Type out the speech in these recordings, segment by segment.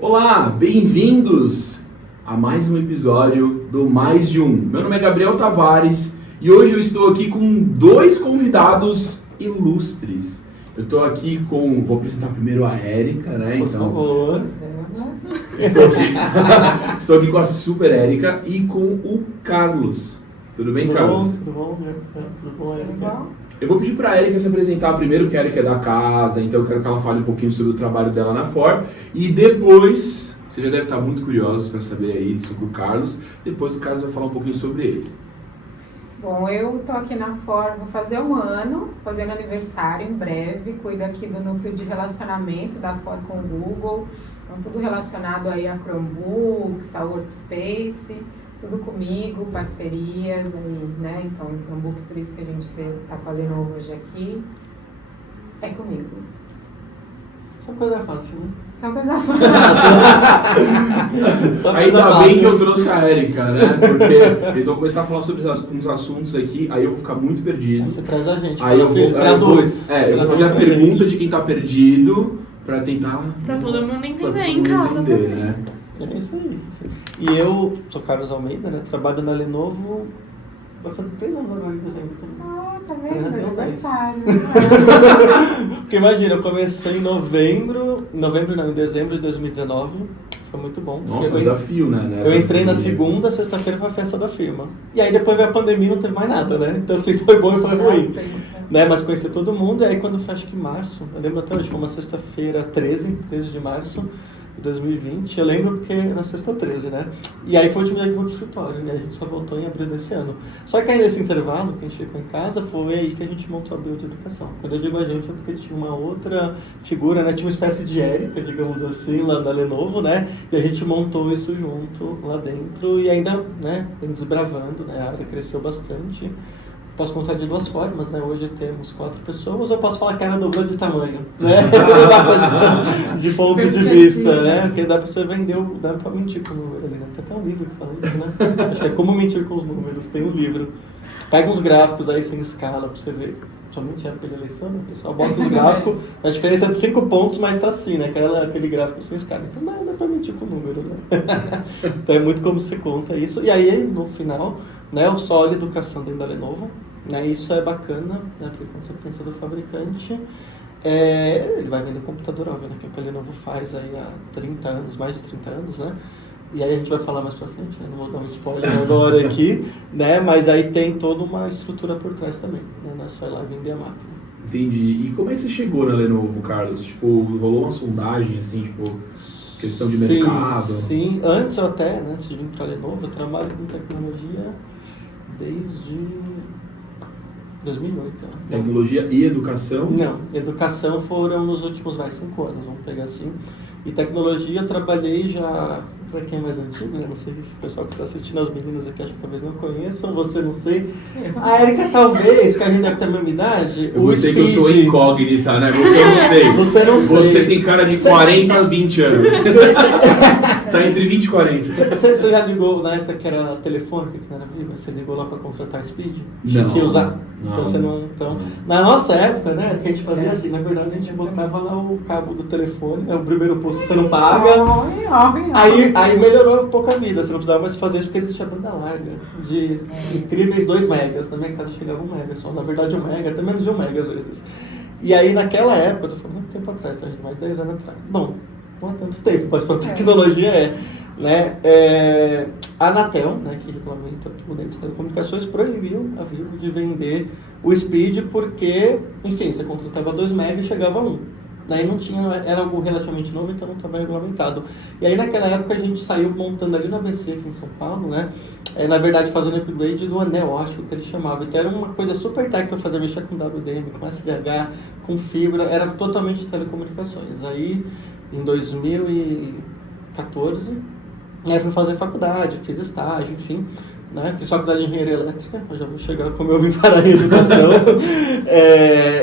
Olá, bem-vindos a mais um episódio do Mais de Um. Meu nome é Gabriel Tavares e hoje eu estou aqui com dois convidados ilustres. Eu estou aqui com... Vou apresentar primeiro a Érica, né? Por favor. Estou aqui com a Super Érica e com o Carlos. Tudo bem, Carlos? Tudo bom, Érica? Eu vou pedir para a Érica se apresentar primeiro, porque a Érica é da casa, então eu quero que ela fale um pouquinho sobre o trabalho dela na FOR. E depois, você já deve estar muito curiosos para saber aí sobre o Carlos, depois o Carlos vai falar um pouquinho sobre ele. Bom, eu tô aqui na FOR, vou fazer um ano, fazendo aniversário em breve, cuido aqui do núcleo de relacionamento da FOR com o Google, então tudo relacionado aí a Chromebooks, a Workspace, tudo comigo, parcerias, aí, né? Então, o Chromebook, por isso que a gente tá com a Lenovo hoje aqui, é comigo. Essa coisa é fácil, né? São coisas fáceis. Ainda bem que eu trouxe a Érica, né? Porque eles vão começar a falar sobre uns assuntos aqui, aí eu vou ficar muito perdido. Você traz a gente. Aí eu vou fazer a pergunta de quem tá perdido pra tentar... Pra todo mundo entender pra todo em mundo casa entender, também. né? É isso aí. E eu sou Carlos Almeida, né? Trabalho na Lenovo. Vai fazer 3 anos agora em dezembro também. Ah, tá Já vendo? tem uns 10. Aniversário. Porque imagina, eu comecei em dezembro de 2019. Foi muito bom. Nossa, desafio, né? Eu entrei na segunda, sexta-feira foi a festa da firma. E aí depois veio a pandemia e não teve mais nada, né? Então assim, foi bom e foi ruim. Né? Mas conheci todo mundo, e aí quando foi, acho que março, eu lembro até hoje, foi uma sexta-feira 13 de março de 2020, eu lembro porque na sexta 13, né? E aí foi o último dia que eu fui pro escritório, e a gente só voltou em abril desse ano. Só que aí nesse intervalo, que a gente ficou em casa, foi aí que a gente montou a Build Educação. Quando eu digo a gente, é porque tinha uma outra figura, né? Tinha uma espécie de Érica, digamos assim, lá da Lenovo, né? E a gente montou isso junto lá dentro, e ainda, né, vem desbravando, né? A área cresceu bastante. Posso contar de 2 formas, né? Hoje temos 4 pessoas, eu posso falar que a área dobrou de tamanho, né? Tudo uma questão de ponto de vista, né? Porque dá pra você vender, dá pra mentir com o número ali, né? Tem até um livro que fala isso, né? Acho que é Como Mentir com os Números, tem um livro. Pega uns gráficos aí sem escala pra você ver. Somente época de eleição, né? O pessoal bota os gráficos, a diferença é de 5 pontos, mas tá assim, né? Aquele gráfico sem escala. Então dá pra mentir com o número, né? Então é muito como você conta isso. E aí, no final, né? O Solo Educação dentro da Lenovo. Né, isso é bacana, né, porque quando você pensa do fabricante, ele vai vender computador, óbvio, né, que é o que a Lenovo faz aí há 30 anos, mais de 30 anos, né? E aí a gente vai falar mais pra frente, né, não vou dar um spoiler agora aqui, né, mas aí tem toda uma estrutura por trás também, né, não é só ir lá vender a máquina. Entendi. E como é que você chegou na Lenovo, Carlos? Tipo, rolou uma sondagem, assim, tipo, questão de mercado? Sim, antes eu até, né, antes de vir pra Lenovo, eu trabalho com tecnologia desde 2008. Né? Tecnologia e educação? Não, educação foram nos últimos 5 anos, vamos pegar assim. E tecnologia eu trabalhei já, para quem é mais antigo, né? Não sei se o pessoal que está assistindo, as meninas aqui, acho que talvez não conheçam, você não sei. A Érica talvez, que a gente deve ter a mesma idade. Eu sei que eu sou incógnita, né? Você eu não sei. Você não sei. Você tem cara de 40 a 20 anos. Tá entre 20 e 40. Você já ligou na época que era telefônica, que não era viva? Você ligou lá para contratar Speed? Não. Que usar? Não. Então você não. Então, na nossa época, né, que a gente fazia assim, na verdade a gente botava lá o cabo do telefone, o primeiro posto você não paga. Aí melhorou um pouco a vida, você não precisava mais fazer isso porque existia banda larga de incríveis 2 megas. Na minha casa chegava 1 mega só, na verdade 1 mega, até menos de 1 mega às vezes. E aí naquela época, eu tô falando muito tempo atrás, tá, gente? Mais de 10 anos atrás. Bom, não há tanto tempo, mas para tecnologia né? A Anatel, né, que regulamenta tudo dentro de telecomunicações, proibiu a Vivo de vender o Speed porque, enfim, você contratava 2 megas e chegava a 1. Daí não tinha, era algo relativamente novo, então não estava regulamentado. E aí naquela época a gente saiu montando ali na ABC, aqui em São Paulo, né? Na verdade fazendo upgrade do anel, acho que ele chamava. Então era uma coisa super técnica para fazer, mexer com WDM, com SDH, com fibra, era totalmente telecomunicações. Aí em 2014, fui fazer faculdade, fiz estágio, enfim. Né? Fiz faculdade de engenharia elétrica, eu já vou chegar como eu vim parar em educação.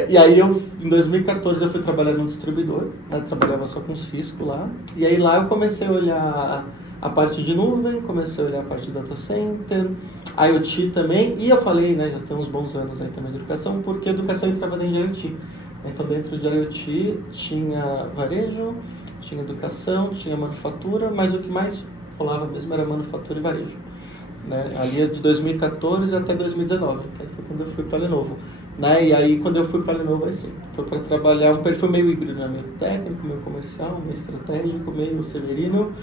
E aí em 2014 eu fui trabalhar num distribuidor, né? Trabalhava só com Cisco lá, e aí lá eu comecei a olhar a parte de nuvem, comecei a olhar a parte de data center, IoT também, e eu falei, né, já tem uns bons anos aí também de educação, porque a educação entrava dentro de IoT. Então dentro de IoT tinha varejo, tinha educação, tinha manufatura, mas o que mais rolava mesmo era manufatura e varejo. Né? Ali de 2014 até 2019, que aí foi quando eu fui para a Lenovo. Né? E aí quando eu fui para a Lenovo, assim, foi para trabalhar um perfil meio híbrido, né? Meio técnico, meio comercial, meio estratégico, meio severino,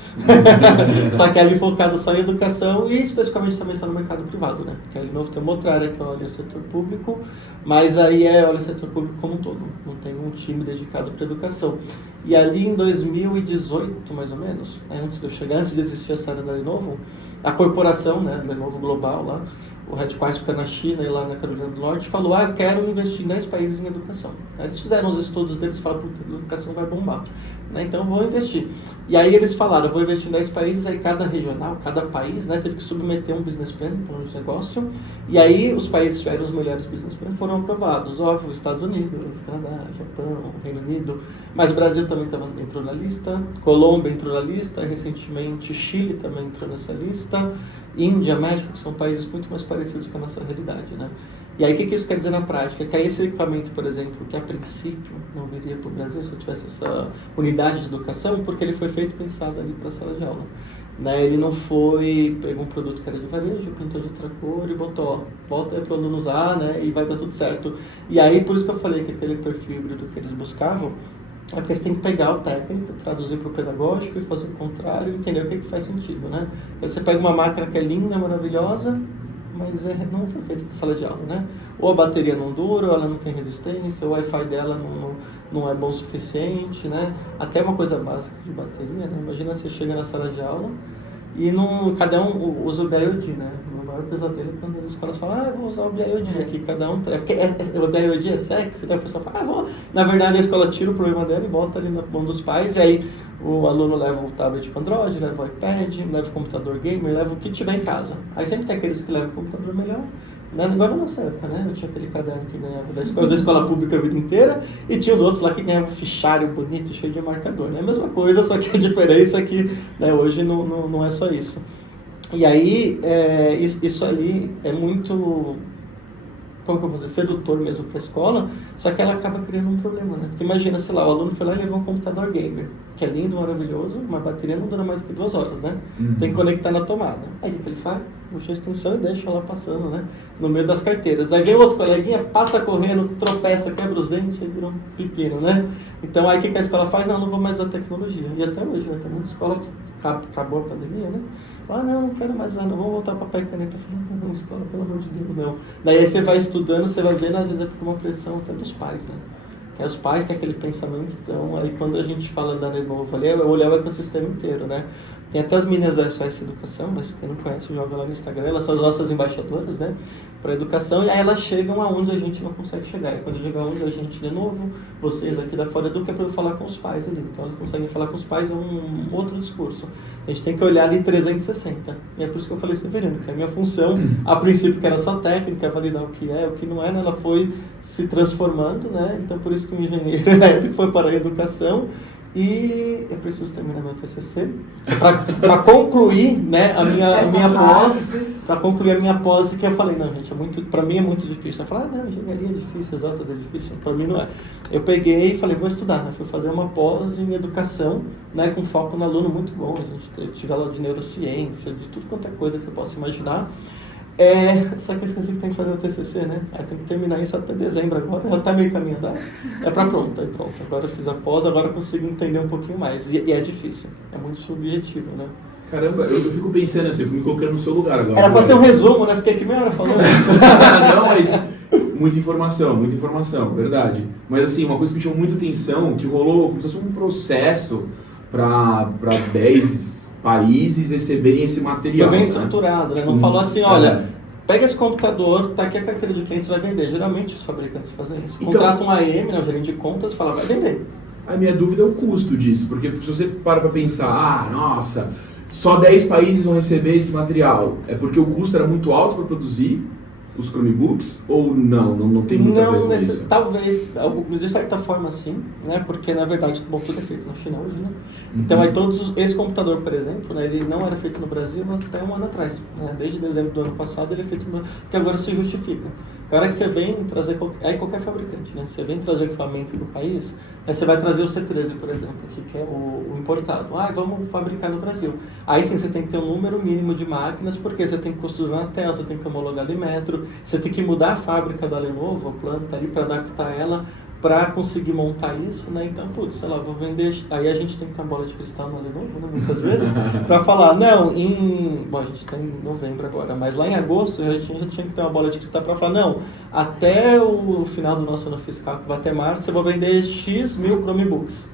só que ali focado só em educação e especificamente também só no mercado privado, né? Porque a Lenovo tem uma outra área que olha o setor público, mas aí olha o setor público como um todo, não tem um time dedicado para educação. E ali em 2018, mais ou menos, antes de eu chegar, antes de existir essa área da Lenovo, a corporação, né, Lenovo Global lá, o headquarter fica na China e lá na Carolina do Norte, falou, eu quero investir em 10 países em educação. Aí eles fizeram os estudos deles e falaram, puta, a educação vai bombar. Né? Então eu vou investir. E aí eles falaram, eu vou investir em 10 países, aí cada regional, cada país, né, teve que submeter um business plan, um plano de negócio, e aí os países que tiveram os melhores business plans foram aprovados. Óbvio, Estados Unidos, Canadá, Japão, Reino Unido, mas o Brasil também entrou na lista, Colômbia entrou na lista, recentemente Chile também entrou nessa lista, Índia, México, que são países muito mais parecidos com a nossa realidade, né? E aí o que isso quer dizer na prática? Que aí esse equipamento, por exemplo, que a princípio não viria para o Brasil se eu tivesse essa unidade de educação, porque ele foi feito pensado ali para a sala de aula. Né? Ele não foi, pegou um produto que era de varejo, pintou de outra cor e botou, bota aí para o aluno usar, né? E vai dar tudo certo. E aí por isso que eu falei que aquele perfil híbrido que eles buscavam, é porque você tem que pegar o técnico, traduzir para o pedagógico e fazer o contrário e entender o que faz sentido, né? Aí você pega uma máquina que é linda, maravilhosa, mas não foi feita para sala de aula, né? Ou a bateria não dura, ou ela não tem resistência, ou o Wi-Fi dela não é bom o suficiente, né? Até uma coisa básica de bateria, né? Imagina você chega na sala de aula e cada um usa o BIOD, né? O maior pesadelo é quando as escolas falam, eu vou usar o BIOD aqui, cada um... Porque o BIOD é sexy, né? A pessoa fala, vou... Na verdade, a escola tira o problema dela e bota ali na mão dos pais, e aí o aluno leva o tablet com Android, leva o iPad, leva o computador gamer, leva o que tiver em casa. Aí sempre tem aqueles que levam o computador melhor, né? Agora na nossa época, né? Eu tinha aquele caderno que ganhava da escola pública a vida inteira e tinha os outros lá que ganhavam fichário bonito, cheio de marcador, né? A mesma coisa, só que a diferença é que, né, hoje não é só isso. E aí, isso ali é muito, como que eu vou dizer, sedutor mesmo para a escola, só que ela acaba criando um problema, né? Porque imagina, sei lá, o aluno foi lá e levou um computador gamer, que é lindo, maravilhoso, mas a bateria não dura mais do que 2 horas, né? Tem que conectar na tomada. Aí o que ele faz? Puxa a extensão e deixa lá passando, né? No meio das carteiras. Aí vem outro coleguinha, passa correndo, tropeça, quebra os dentes e vira um pepino, né? Então aí o que a escola faz? Não vou mais usar tecnologia. E até hoje, né? Tem muita escola, acabou a pandemia, né? Não quero mais lá, não, vamos voltar para papel e caneta. Não, escola, pelo amor de Deus, não. Daí aí você vai estudando, você vai vendo, às vezes é por uma pressão até dos pais, né? Que os pais têm aquele pensamento, então aí quando a gente fala da Lenovo ali, eu olhar o ecossistema inteiro, né? Tem até as meninas da SOS Educação, mas quem não conhece, joga lá no Instagram, elas são as nossas embaixadoras, né? Para educação, e aí elas chegam aonde a gente não consegue chegar. E quando chega aonde a gente, de novo, vocês aqui da Fora Educa, é para falar com os pais ali. Então elas conseguem falar com os pais, é um outro discurso. A gente tem que olhar ali 360. E é por isso que eu falei Severino, que a minha função, a princípio que era só técnica, validar o que é, o que não é, né? Ela foi se transformando, né? Então por isso que o engenheiro elétrico foi para a educação. E eu preciso terminar meu TCC para concluir, né, a minha pós, para concluir a minha pós, que eu falei, não, gente, para mim é muito difícil. Eu falei, não, engenharia é difícil, exatas é difícil, para mim não é. Eu peguei e falei, vou estudar, né, fui fazer uma pós em educação, né, com foco no aluno muito bom, a gente tive aula de neurociência, de tudo quanto é coisa que você possa imaginar. Só que eu esqueci que tem que fazer o TCC, né? Aí tem que terminar isso até dezembro agora, já tá meio caminho andado. Pronto. Agora eu fiz a pós, agora eu consigo entender um pouquinho mais. E é difícil, é muito subjetivo, né? Caramba, eu fico pensando assim, eu fico me colocando no seu lugar agora. Era pra ser um resumo, né? Fiquei aqui meia hora falando. Não, mas muita informação, verdade. Mas assim, uma coisa que me chamou muita atenção, que rolou como se fosse um processo para 10 países receberem esse material. Foi bem estruturado, né? Não falou assim, olha, pega esse computador, tá aqui a carteira de clientes, vai vender. Geralmente os fabricantes fazem isso. Contrata um AM, né, o gerente de contas, fala, vai vender. A minha dúvida é o custo disso, porque se você para pensar, nossa, só 10 países vão receber esse material, é porque o custo era muito alto para produzir? os Chromebooks ou não tem muito a ver com isso? Talvez, de certa forma sim, né? Porque na verdade bom, tudo é feito na China hoje, né? Uhum. Então aí esse computador, por exemplo, né, ele não era feito no Brasil até um ano atrás, né? Desde dezembro do ano passado ele é feito no Brasil, porque agora se justifica. A hora que você vem trazer, aí qualquer fabricante, né? Você vem trazer equipamento para o país, aí você vai trazer o C13, por exemplo, que é o importado. Vamos fabricar no Brasil. Aí sim você tem que ter um número mínimo de máquinas, porque você tem que construir uma tela, você tem que homologar de metro, você tem que mudar a fábrica da Lenovo, a planta ali, para adaptar ela, para conseguir montar isso, né? Então, sei lá, vou vender... Aí a gente tem que ter uma bola de cristal na Lenovo, né? Muitas vezes, para falar, não, Bom, a gente está em novembro agora, mas lá em agosto a gente já tinha que ter uma bola de cristal para falar, não, até o final do nosso ano fiscal, que vai até março, eu vou vender X mil Chromebooks.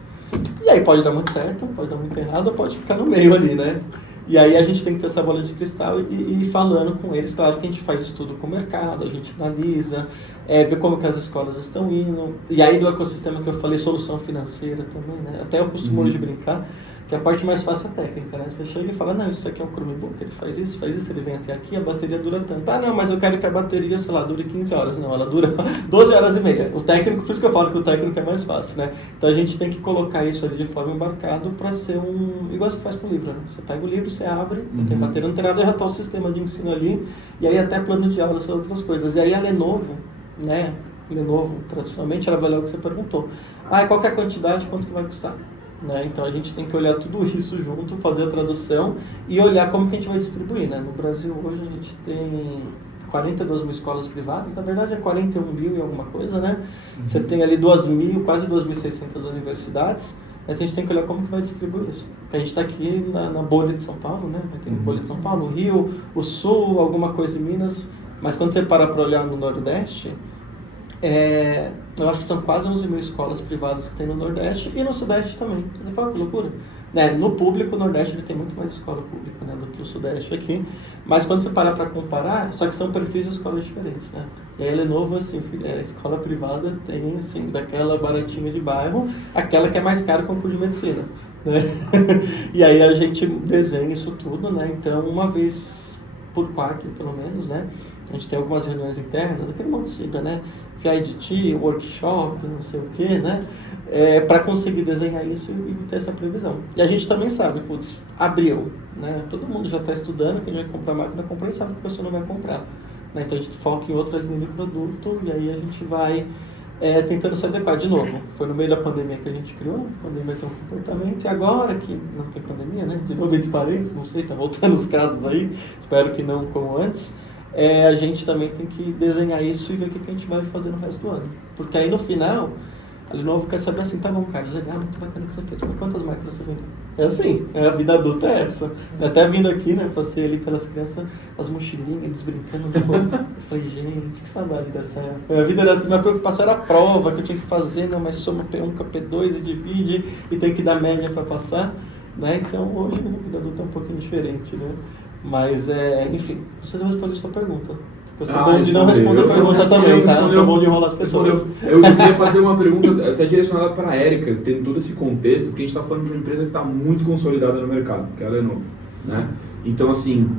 E aí pode dar muito certo, pode dar muito errado, ou pode ficar no meio ali, né? E aí a gente tem que ter essa bola de cristal e ir falando com eles. Claro que a gente faz estudo com o mercado, a gente analisa, vê como que as escolas estão indo. E aí do ecossistema que eu falei, solução financeira também, né? Até eu costumo hoje brincar que a parte mais fácil é a técnica, né? Você chega e fala, não, isso aqui é um Chromebook, ele faz isso, ele vem até aqui, a bateria dura tanto. Não, mas eu quero que a bateria, sei lá, dure 15 horas. Não, ela dura 12 horas e meia. O técnico, por isso que eu falo que o técnico é mais fácil, né? Então a gente tem que colocar isso ali de forma embarcado para ser igual você faz com o livro, né? Você pega o livro, você abre, não tem bateria, não tem nada, já está o sistema de ensino ali, e aí até plano de aula, são outras coisas. E aí a Lenovo, né? Lenovo, tradicionalmente, ela vai ler o que você perguntou. Qual que é a quantidade, quanto que vai custar? Né? Então a gente tem que olhar tudo isso junto, fazer a tradução e olhar como que a gente vai distribuir, né? No Brasil hoje a gente tem 42 mil escolas privadas, na verdade é 41 mil e alguma coisa, né? Você tem ali 2.000, quase 2.600 universidades, a gente tem que olhar como que vai distribuir isso. Porque a gente está aqui na bolha de São Paulo, né? Tem bolha de São Paulo, o Rio, o Sul, alguma coisa em Minas, mas quando você para olhar no Nordeste, eu acho que são quase 11 mil escolas privadas que tem no Nordeste e no Sudeste também. Você fala que loucura. No público, o Nordeste ele tem muito mais escola pública, né, do que o Sudeste aqui. Mas quando você para comparar, só que são perfis de escolas diferentes, né? E aí a Lenovo, assim, a escola privada tem, assim, daquela baratinha de bairro, aquela que é mais cara que um curso de medicina, né? E aí a gente desenha isso tudo, né? Então, uma vez por quarto, pelo menos, né? A gente tem algumas reuniões internas, daquele modo simples, né? PIDT, workshop, não sei o que, né? Para conseguir desenhar isso e ter essa previsão. E a gente também sabe, abril, né? Todo mundo já está estudando, quem vai comprar máquina comprar e sabe que a pessoa não vai comprar. Né? Então a gente foca em outra linha de produto e aí a gente vai tentando se adequar. De novo, foi no meio da pandemia que a gente criou, a pandemia tem um comportamento, e agora que não tem pandemia, né? De novo entre parênteses, não sei, tá voltando os casos aí, espero que não como antes. A gente também tem que desenhar isso e ver o que a gente vai fazer no resto do ano. Porque aí no final, a Lenovo quer saber assim, tá bom, Carlos, legal, muito bacana que você fez, mas quantas máquinas você vendeu? É assim, a vida adulta é essa. Até vindo aqui, né, passei ali pelas crianças, as mochilinhas, eles brincando no corpo. Eu falei, gente, que saudade dessa época. Minha preocupação era a prova que eu tinha que fazer, não, mas soma P1 com P2 e divide e tem que dar média para passar. Né? Então hoje a vida adulta é um pouquinho diferente, né? Mas, enfim, você não respondeu a sua pergunta. Eu sou bom de não responder a pergunta também, tá? Eu sou bom de enrolar as pessoas. Eu queria fazer uma pergunta até direcionada para a Érica, tendo todo esse contexto, porque a gente está falando de uma empresa que está muito consolidada no mercado, que é a Lenovo, né? Então, assim,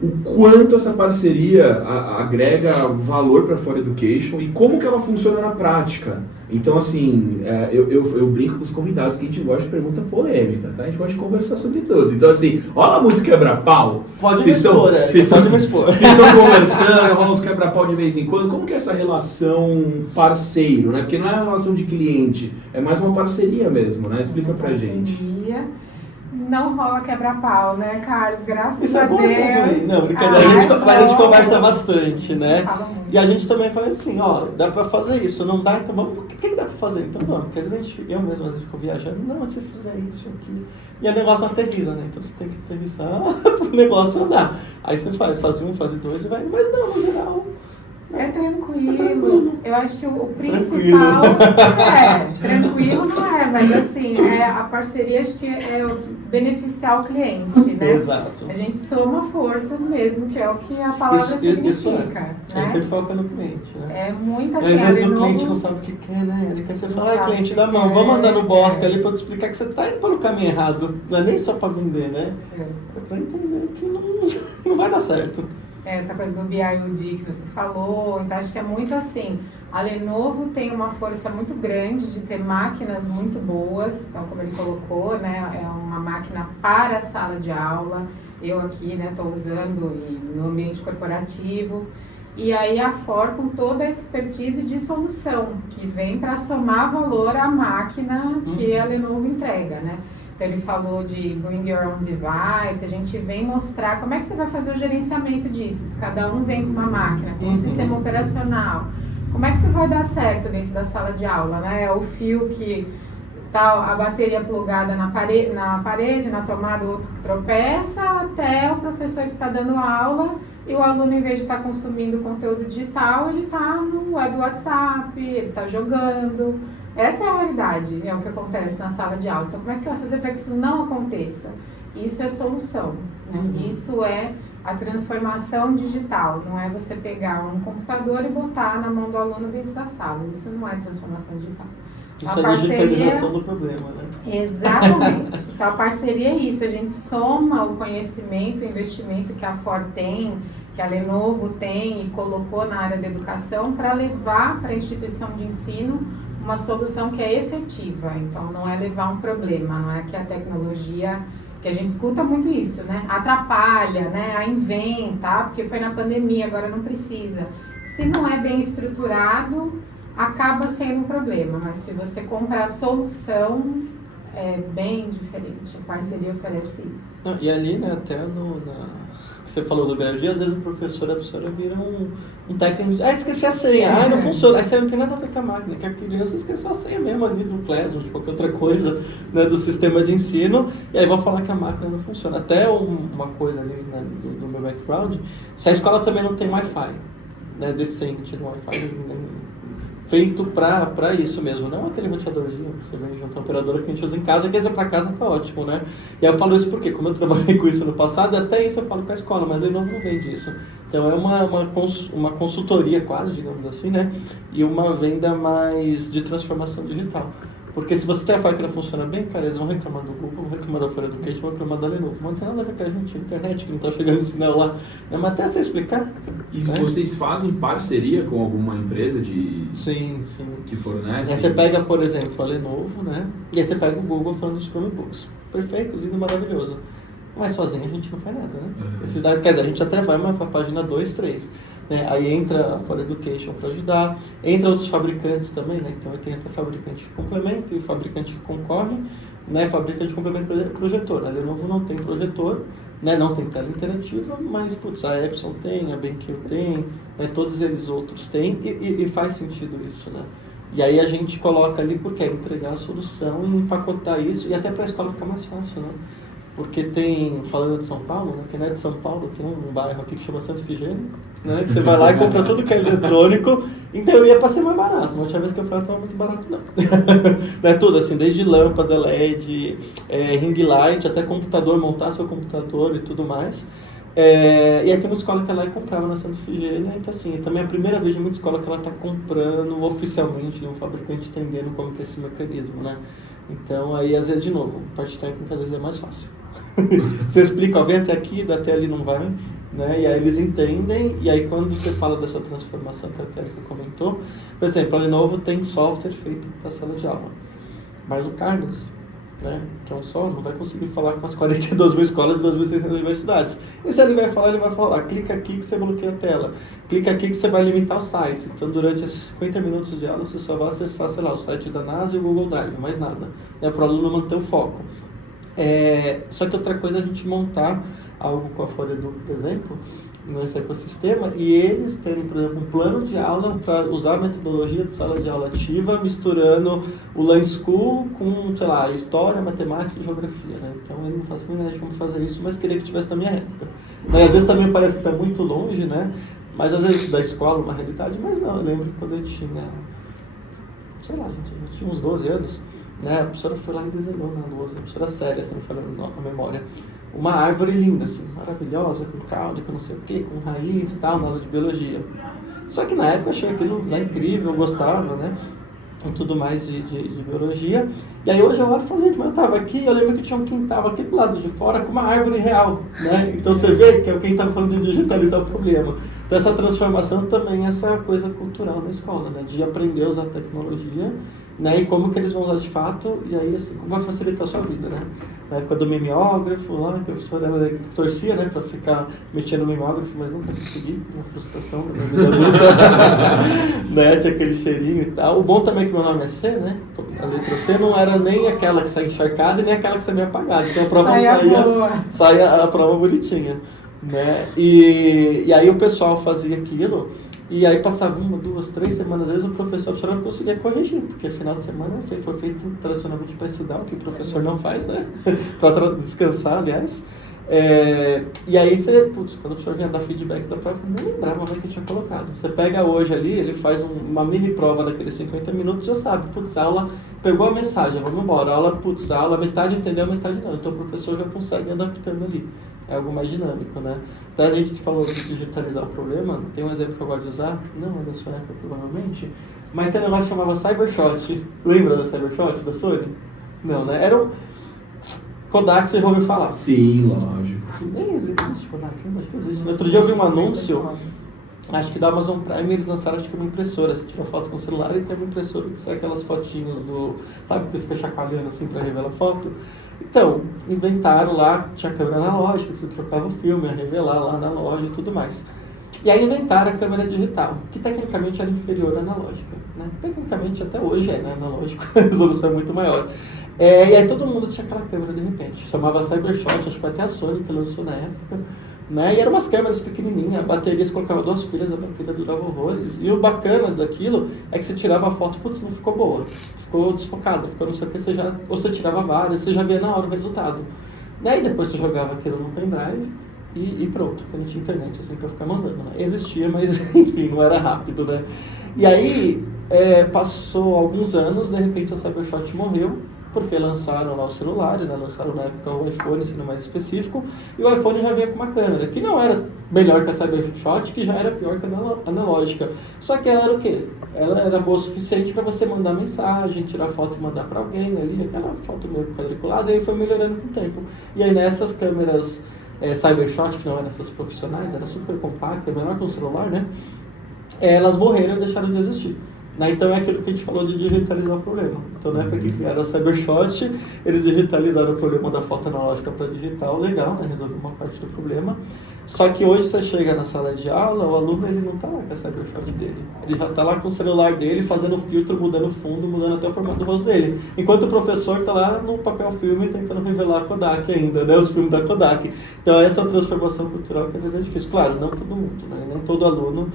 o quanto essa parceria agrega valor para a For Education e como que ela funciona na prática. Então, assim, eu brinco com os convidados que a gente gosta de pergunta polêmica, tá? A gente gosta de conversar sobre tudo. Então, assim, rola muito quebra-pau. Pode me expor, Vocês estão conversando, rola uns quebra-pau de vez em quando. Como que é essa relação parceiro, né? Porque não é uma relação de cliente, é mais uma parceria mesmo, né? Explica pra gente. Não rola quebra-pau, né, Carlos? Graças isso a é bom, Deus. Isso é ruim. Não, brincadeira. A gente conversa bastante, né? E a gente também fala assim, dá pra fazer isso, não dá, então vamos, o que dá pra fazer? Então vamos, porque às vezes eu mesmo, às vezes fico viajando, não, mas se fizer isso aqui, e o negócio não aterriza, né? Então você tem que aterrissar pro negócio andar. Aí você faz um, faz dois e vai, mas não, no geral... É tranquilo. Eu acho que o principal tranquilo não é, mas assim, a parceria acho que é beneficiar o cliente, né? Exato. A gente soma forças mesmo, que é o que a palavra significa. Isso né? A gente sempre foca no cliente, né? É muito assim. Às vezes o cliente não sabe o que quer, né? Ele quer você falar, cliente, dá mão, vamos andar no bosque ali pra eu te explicar que você tá indo pelo caminho errado. Não é nem só pra vender, né? É pra entender que não vai dar certo. essa coisa do BIOD que você falou. Então, acho que é muito assim. A Lenovo tem uma força muito grande de ter máquinas muito boas. Então, como ele colocou, né, é uma máquina para a sala de aula. Eu aqui, né, estou usando no ambiente corporativo. E aí a FOR com toda a expertise de solução, que vem para somar valor à máquina que a Lenovo entrega, né? Então ele falou de bring your own device, a gente vem mostrar como é que você vai fazer o gerenciamento disso. Se cada um vem com uma máquina, com um sistema operacional, como é que isso vai dar certo dentro da sala de aula, né? É o fio que tá a bateria plugada na parede, na tomada, o outro que tropeça, até o professor que está dando aula e o aluno, em vez de estar consumindo conteúdo digital, ele está no web WhatsApp, ele está jogando. Essa é a realidade, é o que acontece na sala de aula. Então, como é que você vai fazer para que isso não aconteça? Isso é solução, né? Isso é a transformação digital. Não é você pegar um computador e botar na mão do aluno dentro da sala. Isso não é transformação digital. Isso é a digitalização do problema, né? Exatamente. Então, a parceria é isso. A gente soma o conhecimento, o investimento que a FOR tem, que a Lenovo tem e colocou na área da educação para levar para a instituição de ensino uma solução que é efetiva. Então, não é levar um problema, não é que a tecnologia, que a gente escuta muito isso, né? Atrapalha, né? A inventa, porque foi na pandemia, agora não precisa. Se não é bem estruturado, acaba sendo um problema, mas se você comprar a solução, é bem diferente. A parceria oferece isso. Não, e ali, né, até você falou do BIOD, às vezes o professor, a professora vira um técnico, esqueci a senha, não funciona, aí você não tem nada a ver com a máquina, que a criança esqueceu a senha mesmo ali do Classroom, de qualquer outra coisa, né, do sistema de ensino, e aí vão falar que a máquina não funciona. Até uma coisa ali, né, do meu background, se a escola também não tem Wi-Fi, né, decente, Wi-Fi feito para isso mesmo, não aquele roteadorzinho que você vem junto à operadora que a gente usa em casa, que esse para casa tá ótimo, né? E aí eu falo isso porque, como eu trabalhei com isso no passado, até isso eu falo com a escola, mas a Lenovo não vende isso. Então é uma consultoria quase, digamos assim, né? E uma venda mais de transformação digital. Porque se você tem a Wi-Fi que não funciona bem, cara, eles vão reclamar do Google, vão reclamar da Folha Education, vão reclamar da Lenovo. Não tem nada a ver com a gente, a internet, que não está chegando o sinal lá. Mas até você explicar. E vocês fazem parceria com alguma empresa Sim. que fornece? Aí você pega, por exemplo, a Lenovo, né? E aí você pega o Google falando dos Chromebooks. Perfeito, lindo, maravilhoso. Mas sozinho a gente não faz nada, né? Quer dizer, a gente até vai para a página 2, 3. Né? Aí entra a Fora Education para ajudar, entra outros fabricantes também, né? Então tem até fabricante que complementa e fabricante que concorre, né? Fabricante que complementa projetor. A Lenovo não tem projetor, né? Não tem tela interativa, mas putz, a Epson tem, a BenQ tem, né? Todos eles outros têm e faz sentido isso, né? E aí a gente coloca ali porque é entregar a solução e empacotar isso, e até para a escola ficar mais fácil, né? Porque tem, falando de São Paulo, né, que não é de São Paulo, tem um bairro aqui que chama Santos Figênio, né, que você vai lá e compra tudo que é eletrônico, em teoria para ser mais barato. Uma última vez que eu fui lá, não estava muito barato não. Né, tudo assim, desde lâmpada, LED, ring light, até computador, montar seu computador e tudo mais. E aí tem muita escola que ela comprava na Santos Figênia, então assim, também é a primeira vez de muita escola que ela está comprando oficialmente de um fabricante, entendendo como que é esse mecanismo, né. Então aí às vezes, de novo, parte técnica às vezes é mais fácil. Você explica, vem até aqui, até ali não vai, né? E aí eles entendem, e aí quando você fala dessa transformação que a Erika comentou, por exemplo, a Lenovo tem software feito para a sala de aula, mas o Carlos, né, que é um só, não vai conseguir falar com as 42 mil escolas e 2.600 universidades. E se ele vai falar, clica aqui que você bloqueia a tela, clica aqui que você vai limitar os sites. Então, durante esses 50 minutos de aula, você só vai acessar, sei lá, o site da NASA e o Google Drive, mais nada, né, para o aluno manter o foco. Só que outra coisa é a gente montar algo com a Folha Edu, por exemplo, nesse ecossistema, e eles terem, por exemplo, um plano de aula para usar a metodologia de sala de aula ativa, misturando o Learn School com, sei lá, história, matemática e geografia, né? Então eu não faço a ideia de como fazer isso, mas queria que tivesse na minha época. Mas, às vezes também parece que está muito longe, né? Mas às vezes da escola uma realidade, mas não, eu lembro que quando eu tinha, sei lá, gente, eu tinha uns 12 anos, né? A professora foi lá e desenhou na lousa, a professora séria, assim, falando a memória. Uma árvore linda, assim, maravilhosa, com caule, com não sei o que, com raiz, tal, na aula de biologia. Só que na época eu achei aquilo lá incrível, eu gostava, né? e tudo mais de biologia. E aí hoje eu olho e falo, gente, mas eu estava aqui, eu lembro que tinha um quintal aqui do lado de fora com uma árvore real, né? Então você vê que é quem está falando de digitalizar o problema. Então essa transformação também é essa coisa cultural na escola, né? De aprender a usar a tecnologia, né? E como que eles vão usar de fato, e aí assim, como vai facilitar a sua vida, né? Na época do mimeógrafo lá, que a professora torcia, né, para ficar mexendo no mimeógrafo, mas nunca consegui, uma frustração da minha vida adulta, né, tinha aquele cheirinho e tal. O bom também é que meu nome é C, né, a letra C não era nem aquela que sai encharcada e nem aquela que sai meio apagada, então a prova saía a prova bonitinha, né, e aí o pessoal fazia aquilo. E aí passava 1, 2, 3 semanas, às vezes o professor não conseguia corrigir, porque final de semana foi feito tradicionalmente para estudar, o que o professor não faz, né? Para descansar, aliás. E aí você, quando o professor vinha dar feedback da prova, não lembrava mais que tinha colocado. Você pega hoje ali, ele faz uma mini prova daqueles 50 minutos, já sabe, a aula pegou a mensagem, vamos embora, a aula metade entendeu, metade não. Então o professor já consegue adaptando ali. É algo mais dinâmico, né? Até a gente falou de digitalizar o problema, tem um exemplo que eu gosto de usar, não é da sua época provavelmente, mas tem um negócio que chamava Cybershot. Lembra da Cybershot, da Sony? Não, né? Era um Kodak, você já ouviu falar? Sim, lógico. Nem existe Kodak, ainda acho que existe. Outro dia eu vi um anúncio, acho que da Amazon Prime, eles lançaram acho que uma impressora. Você tira foto com o celular e tem uma impressora que sai aquelas fotinhos do... Sabe que você fica chacoalhando assim para revelar a foto? Então, inventaram lá, tinha câmera analógica, que você trocava o filme, ia revelar lá na loja e tudo mais. E aí inventaram a câmera digital, que tecnicamente era inferior à analógica, né? Tecnicamente até hoje é, né? Analógico, a resolução é muito maior. E aí todo mundo tinha aquela câmera de repente, chamava Cybershot, acho que foi até a Sony que lançou na época, né? E eram umas câmeras pequenininhas, a bateria, você colocava 2 pilhas, a bateria durava horrores. E o bacana daquilo é que você tirava a foto, putz, não ficou boa, ficou desfocada, ficou não sei o que, ou você tirava várias, você já via na hora o resultado. Daí depois você jogava aquilo no pendrive e pronto, porque não tinha internet, assim, pra ficar mandando, né? Existia, mas enfim, não era rápido, né? E aí, passou alguns anos, de repente a Cybershot morreu, porque lançaram lá os celulares, né? Lançaram na época o iPhone, sendo mais específico, e o iPhone já vinha com uma câmera, que não era melhor que a Cybershot, que já era pior que a analógica. Só que ela era o quê? Ela era boa o suficiente para você mandar mensagem, tirar foto e mandar para alguém ali, aquela foto meio quadriculada, e aí foi melhorando com o tempo. E aí nessas câmeras Cybershot, que não eram essas profissionais, era super compacta, menor que um celular, né? Elas morreram e deixaram de existir. Então é aquilo que a gente falou de digitalizar o problema. Então na época que criaram a Cybershot, eles digitalizaram o problema da foto analógica para digital, legal, né? Resolveu uma parte do problema. Só que hoje você chega na sala de aula, o aluno ele não está lá com a Cybershot dele. Ele já está lá com o celular dele, fazendo filtro, mudando o fundo, mudando até o formato do rosto dele. Enquanto o professor está lá no papel filme tentando revelar a Kodak ainda, né? Os filmes da Kodak. Então essa transformação cultural que às vezes é difícil. Claro, não todo mundo, né? Nem todo aluno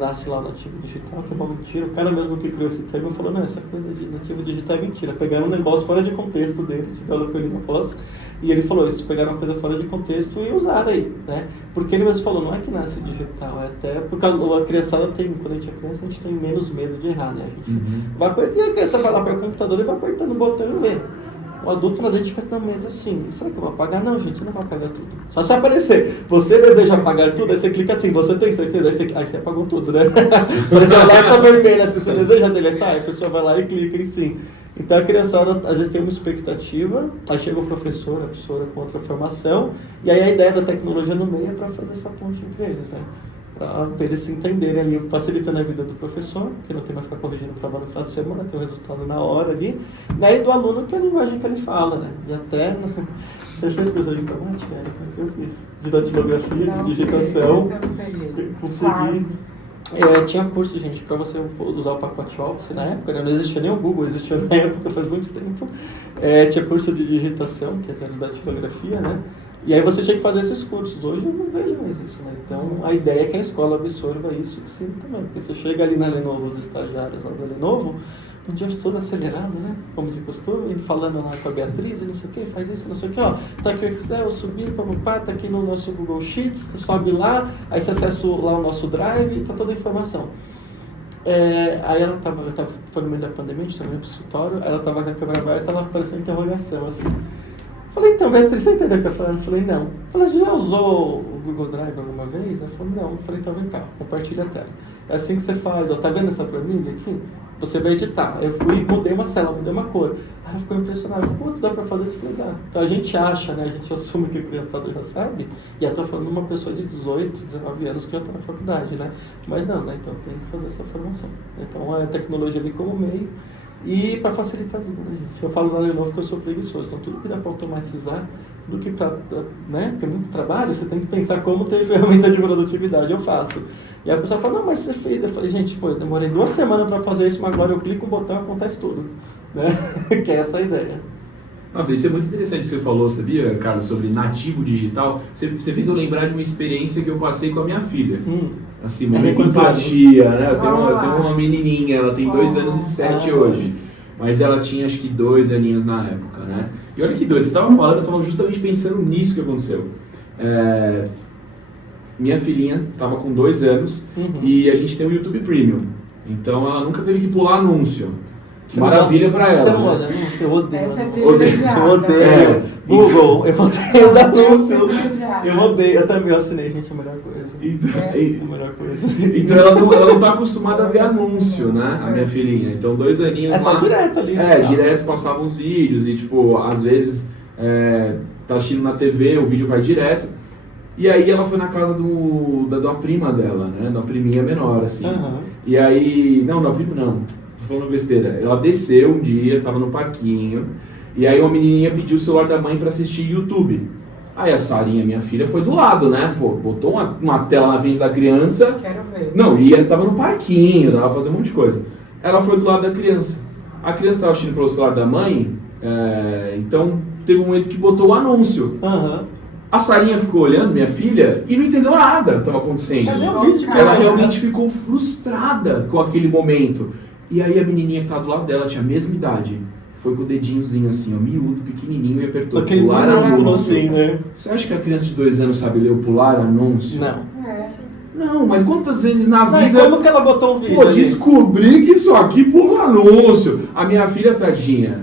nasce lá nativo digital, que é uma mentira. O cara mesmo que criou esse termo falou, não, essa coisa de nativo digital é mentira. Pegaram um negócio fora de contexto dele, tiveram com ele na pós, e ele falou isso, pegaram uma coisa fora de contexto e usaram aí, né? Porque ele mesmo falou, não é que nasce digital, é até porque a criançada tem, quando a gente é criança, a gente tem menos medo de errar, né? A gente vai apertar, a criança vai lá para o computador e vai apertando o botão e vê. O adulto, a gente fica na mesa assim, será que eu vou apagar? Não, gente, você não vai apagar tudo. Só se aparecer, você deseja apagar tudo, aí você clica assim, você tem certeza? Aí você apagou tudo, né? O celular tá vermelho, assim, você deseja deletar? Aí a pessoa vai lá e clica em sim. Então a criançada, às vezes, tem uma expectativa, aí chega o professor, a professora com outra formação, e aí a ideia da tecnologia no meio é para fazer essa ponte entre eles, né? Para eles se entenderem ali, facilitando a vida do professor, que não tem mais que ficar corrigindo o trabalho no final de semana, tem o resultado na hora ali, e do aluno, que é a linguagem que ele fala, né? E até, você fez coisa de informática? Eu fiz. De datilografia, de digitação, consegui. Tinha curso, gente, para você usar o pacote Office na época, né? Não existia nem o Google, existia na época, faz muito tempo. Tinha curso de digitação, que é de datilografia, né? E aí você tinha que fazer esses cursos. Hoje eu não vejo mais isso, né? Então a ideia é que a escola absorva isso e ensine também. Porque você chega ali na Lenovo, os estagiários lá da Lenovo, um dia todo acelerado, né? Como de costume, falando lá com a Beatriz e não sei o que, faz isso, não sei o que, ó. Tá aqui o Excel, subir, papapá, tá aqui no nosso Google Sheets, você sobe lá, aí você acessa lá o nosso Drive e tá toda a informação. Aí eu tava foi no meio da pandemia, a gente também pro escritório, aí ela tava com a câmera aberta, ela apareceu em interrogação, assim. Falei, então, Beatriz, você entendeu o que eu falei? Eu falei, não. Falei, você já usou o Google Drive alguma vez? Ela falou, não. Eu falei, então vem cá, compartilha a tela. É assim que você faz, ó, tá vendo essa planilha aqui? você vai editar. Eu fui, mudei uma célula, mudei uma cor. Aí ela ficou impressionada. Putz, dá pra fazer isso? Eu falei, dá. Então a gente acha, né? A gente assume que a criançada já sabe. E eu tô falando de uma pessoa de 18, 19 anos que já tá na faculdade, né? Mas não, né? Então tem que fazer essa formação. Então a tecnologia ali como meio. E para facilitar a vida, né, gente? Eu falo lá de novo que eu sou preguiçoso. Então tudo que dá para automatizar, tudo que para, né? Porque é muito trabalho, você tem que pensar como ter ferramenta de produtividade. Eu faço. E aí a pessoa fala, não, mas você fez. Eu falei, gente, eu demorei 2 semanas para fazer isso, mas agora eu clico um botão e acontece tudo. Né? Que é essa a ideia. Nossa, isso é muito interessante que você falou, sabia, Carlos, sobre nativo digital. Você fez eu lembrar de uma experiência que eu passei com a minha filha. Assim, uma empatia, né? Eu tenho uma menininha, ela tem 2 anos e 7 hoje. Mas ela tinha acho que 2 aninhos na época, né? E olha que doido, você estava falando, eu estava justamente pensando nisso que aconteceu. Minha filhinha estava com 2 anos e a gente tem o YouTube Premium. Então ela nunca teve que pular anúncio. Maravilha pra ela. Você odeia. Essa é privilegiada. Eu odeio. Google, eu odeio os anúncios. Eu odeio. Eu também assinei, gente, a melhor coisa. A melhor coisa. Então ela não tá acostumada a ver anúncio, né? A minha filhinha. Então 2 aninhos. É só direto ali. Direto passava uns vídeos e, tipo, às vezes tá assistindo na TV, o vídeo vai direto. E aí ela foi na casa da prima dela, né? Da priminha menor, assim. E aí. Não, da prima não. Tô falando besteira. Ela desceu um dia, tava no parquinho, e aí uma menininha pediu o celular da mãe pra assistir YouTube. Aí a Sarinha, minha filha, foi do lado, né? Pô, botou uma tela na frente da criança. Quero ver. Não, e ela tava no parquinho, tava fazendo um monte de coisa. Ela foi do lado da criança. A criança tava assistindo pelo celular da mãe, então teve um momento que botou o anúncio. A Sarinha ficou olhando, minha filha, e não entendeu nada que estava acontecendo. Ela realmente ficou frustrada com aquele momento. E aí a menininha que estava do lado dela, tinha a mesma idade, foi com o dedinhozinho assim, ó, miúdo, pequenininho, e apertou pular anúncio. Assim, né? Você acha que a criança de 2 anos sabe ler o pular anúncio? Não. Não, mas quantas vezes na vida... Como que ela botou um vídeo? Pô, descobri que isso aqui pula anúncio. A minha filha, tadinha...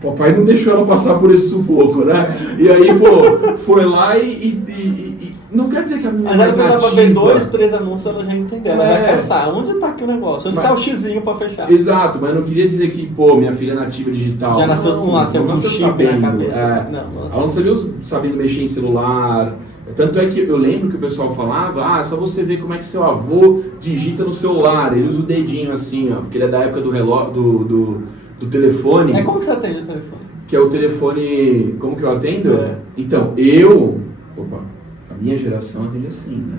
O papai não deixou ela passar por esse sufoco, né? E aí, pô, foi lá e não quer dizer que a menina mais nativa... Ela vai ver 2, 3 anúncios, ela já entendeu. Ela vai caçar. Onde tá aqui o negócio? Onde tá o xizinho pra fechar? Exato, mas não queria dizer que, pô, minha filha é nativa digital. Já nasceu com um chip na cabeça. Ela não sabia sabendo mexer em celular. Tanto é que eu lembro que o pessoal falava, só você ver como é que seu avô digita no celular. Ele usa o dedinho assim, ó, porque ele é da época do relógio, do telefone. Como que você atende o telefone? Que é o telefone... Como que eu atendo? Então, a minha geração atende assim, né?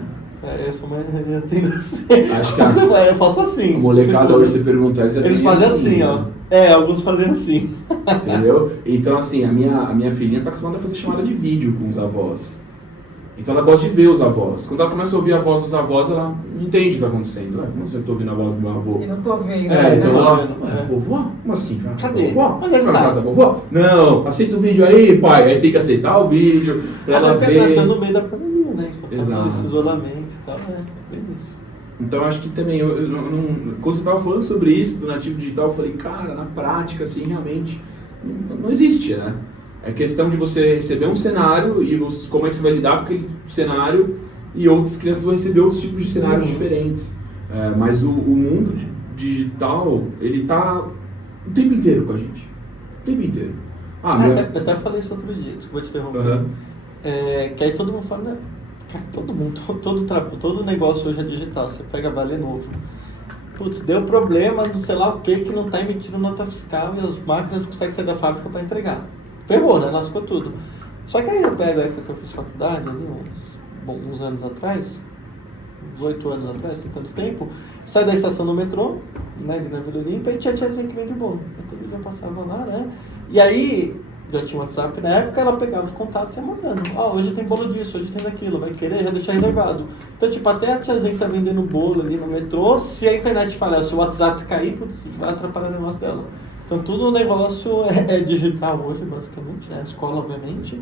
Eu sou mais... Eu atendo assim. Acho que eu faço assim. A molecada hoje, você perguntar, eles fazem assim, ó. Alguns fazem assim. Entendeu? Então, assim, a minha filhinha tá acostumada a fazer chamada de vídeo com os avós. Então ela gosta de ver os avós. Quando ela começa a ouvir a voz dos avós, ela não entende o que está acontecendo. Como assim eu estou ouvindo a voz do meu avô? Eu não estou vendo. Então ela... Vovó? Como assim? Cadê? Vovó? Onde é que vai na tá? casa da vovó? Não, aceita o vídeo aí, pai. Aí tem que aceitar o vídeo pra ela ver. Ela no meio da pandemia, né? Exato. Esse isolamento e tal, bem isso. Então acho que também, quando você estava falando sobre isso, do nativo digital, eu falei, cara, na prática, assim, realmente, não existe, né? É questão de você receber um cenário e como é que você vai lidar com aquele cenário, e outras crianças vão receber outros tipos de cenários diferentes. Mas o mundo digital, ele tá o tempo inteiro com a gente. O tempo inteiro. Eu até falei isso outro dia, desculpa te interromper. Que aí todo mundo fala, né? Cara, todo negócio hoje é digital, você pega Vale Novo. Putz, deu problema, não sei lá o que não está emitindo nota fiscal e as máquinas conseguem sair da fábrica para entregar. Ferrou, né? Lascou tudo. Só que aí eu pego a época que eu fiz faculdade, ali, uns anos atrás, uns 8 anos atrás, tem tanto tempo, saí da estação do metrô, né, ali na Vila Olímpia, e tinha tiazinha que vende bolo. Então eu já passava lá, né? E aí, já tinha WhatsApp na época, ela pegava os contatos e ia mandando. Hoje tem bolo disso, hoje tem daquilo, vai querer, já deixar reservado. Então, tipo, até a tiazinha que tá vendendo bolo ali no metrô, se a internet falhar, se o WhatsApp cair, putz, vai atrapalhar o negócio dela. Então, tudo o negócio é digital hoje, basicamente, né? A escola, obviamente,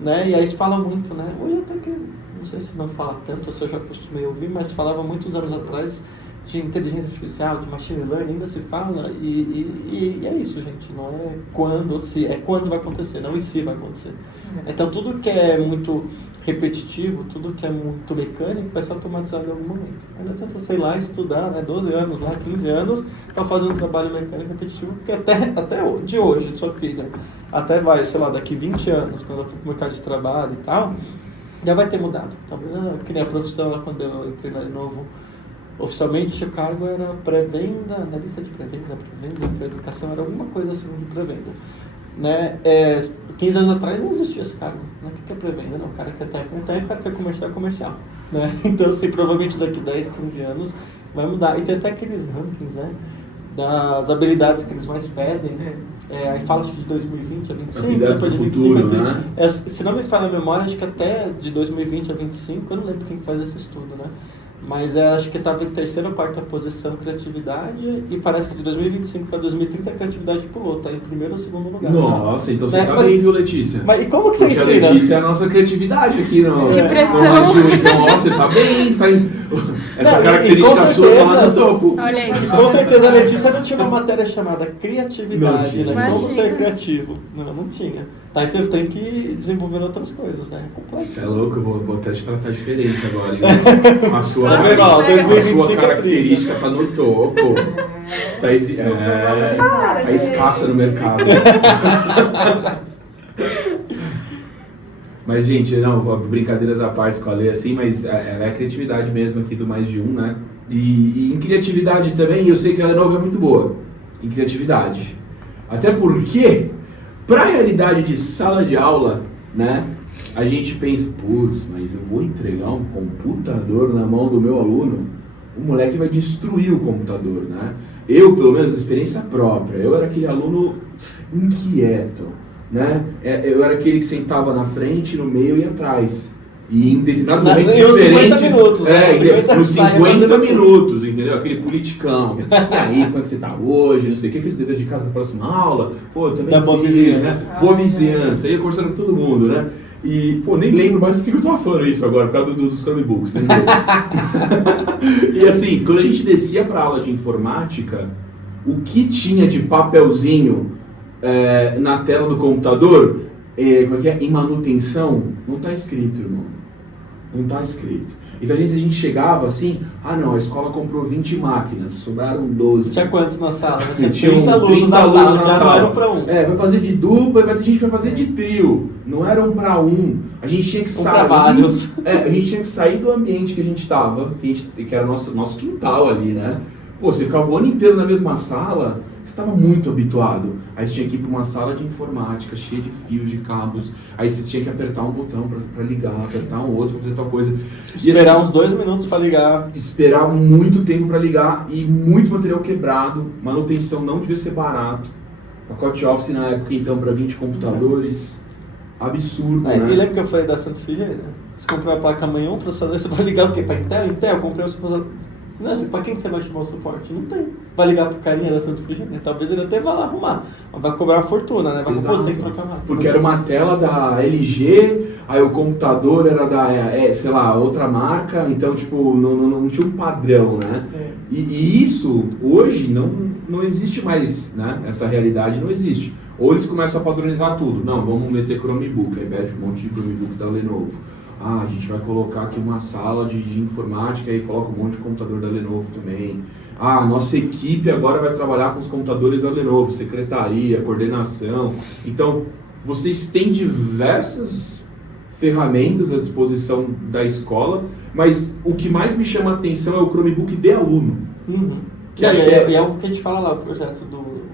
né? E aí se fala muito, né? Hoje até que, não sei se não fala tanto, ou se eu já acostumei a ouvir, mas falava muitos anos atrás de inteligência artificial, de machine learning, ainda se fala, e é isso, gente, não é quando, se, é quando vai acontecer, não e se vai acontecer. Então tudo que é muito repetitivo, tudo que é muito mecânico vai ser automatizado em algum momento. Ainda tenta, sei lá, estudar, né, 12 anos, lá, 15 anos, para fazer um trabalho mecânico repetitivo, porque até de hoje, de sua filha, até vai, sei lá, daqui 20 anos, quando ela for pro mercado de trabalho e tal, já vai ter mudado. Talvez, que nem a profissão lá, quando eu entrei lá de novo, oficialmente o cargo era pré-venda, analista de pré-venda, pré-educação, era alguma coisa assim de pré-venda. Né? 15 anos atrás não existia esse cargo. Né? O que é pré-venda? Não, o cara que é técnico, o cara que é comercial. Né? Então, assim, provavelmente daqui 10, 15 anos vai mudar. E tem até aqueles rankings, né? Das habilidades que eles mais pedem, né? Aí fala acho que de 2020 a 25, habilidades depois do de 25 futuro, a 30. né? Se não me falha a memória, acho que até de 2020 a 25, eu não lembro quem faz esse estudo, né? Mas acho que estava em terceira ou quarta posição criatividade, e parece que de 2025 para 2030 a criatividade pulou, tá em primeiro ou segundo lugar. Nossa, então você Né? tá bem, viu, Letícia? Mas e como que você Porque ensina? a Letícia é a nossa criatividade aqui no... Que pressão! Nossa, você tá bem, você tá em... Essa Não, característica com sua tá lá no certeza. topo. Olha aí. E com certeza a Letícia não tinha uma matéria chamada criatividade, Não tinha. né? Como Imagina. ser criativo. Não tinha. Tá, aí você tem que desenvolver outras coisas, né? É complexo. Você é louco, eu vou até te tratar diferente agora. Hein? A sua, Só assim, a 2025 sua característica tá no topo. Tá, tá escassa no mercado. Mas, gente, não, brincadeiras à parte com a Lê, assim, mas ela é a criatividade mesmo aqui do Mais de Um, né? E em criatividade também, eu sei que a Lenovo é muito boa em criatividade. Até porque, para a realidade de sala de aula, né? A gente pensa, putz, mas eu vou entregar um computador na mão do meu aluno, o moleque vai destruir o computador, né? Eu, pelo menos, experiência própria, eu era aquele aluno inquieto, né? Eu era aquele que sentava na frente, no meio e atrás. E em determinados momentos diferentes. 50 minutos, né? Nos 50 minutos, entendeu? Aquele politicão. E aí, como é que você tá hoje? Não sei o que, fiz o dever de casa na próxima aula. Pô, eu também Da boa fiz, vizinhança. né? Boa vizinhança. Ia conversando com todo mundo, né? E, pô, nem lembro mais por que eu tava falando isso agora, por causa dos Chromebooks, né? E assim, quando a gente descia pra aula de informática, o que tinha de papelzinho na tela do computador, como é que é? Em manutenção, não tá escrito, irmão. Não tá escrito. Então, às vezes a gente chegava assim, não, a escola comprou 20 máquinas, sobraram 12. Tinha quantos na sala? Tinha 30 alunos na sala, já não eram pra um. Vai fazer de dupla, vai ter gente que vai fazer de trio. Não era um pra um. A gente tinha que sair. Pra vários. A gente tinha que sair do ambiente que a gente tava, que era nosso quintal ali, né? Pô, você ficava o ano inteiro na mesma sala, você estava muito habituado. Aí você tinha que ir para uma sala de informática, cheia de fios, de cabos. Aí você tinha que apertar um botão para ligar, apertar um outro para fazer tal coisa. Esperar assim, uns 2 minutos para ligar. Esperar muito tempo para ligar e muito material quebrado. Manutenção não devia ser barato. Pacote Office na época, então, para 20 computadores. Absurdo, né? E lembra que eu falei da Santos Figueiredo? Você comprou a placa amanhã, um processador, você vai ligar o quê? Para Intel? Intel, eu comprei os processadores. Não, assim, pra quem você vai chamar o suporte? Não tem. Vai ligar pro carinha da Santos Figueiredo? Talvez ele até vá lá arrumar. Mas vai cobrar uma fortuna, né? Vai comprar, tem que trocar lá. Porque era uma tela da LG, aí o computador era da, sei lá, outra marca, então, tipo, não tinha um padrão, né? E isso, hoje, não existe mais, né? Essa realidade não existe. Ou eles começam a padronizar tudo. Não, vamos meter Chromebook, aí mete um monte de Chromebook da Lenovo. A gente vai colocar aqui uma sala de informática e coloca um monte de computador da Lenovo também. A nossa equipe agora vai trabalhar com os computadores da Lenovo, secretaria, coordenação. Então, vocês têm diversas ferramentas à disposição da escola, mas o que mais me chama a atenção é o Chromebook de aluno. Uhum. Que é o que a gente fala lá, o projeto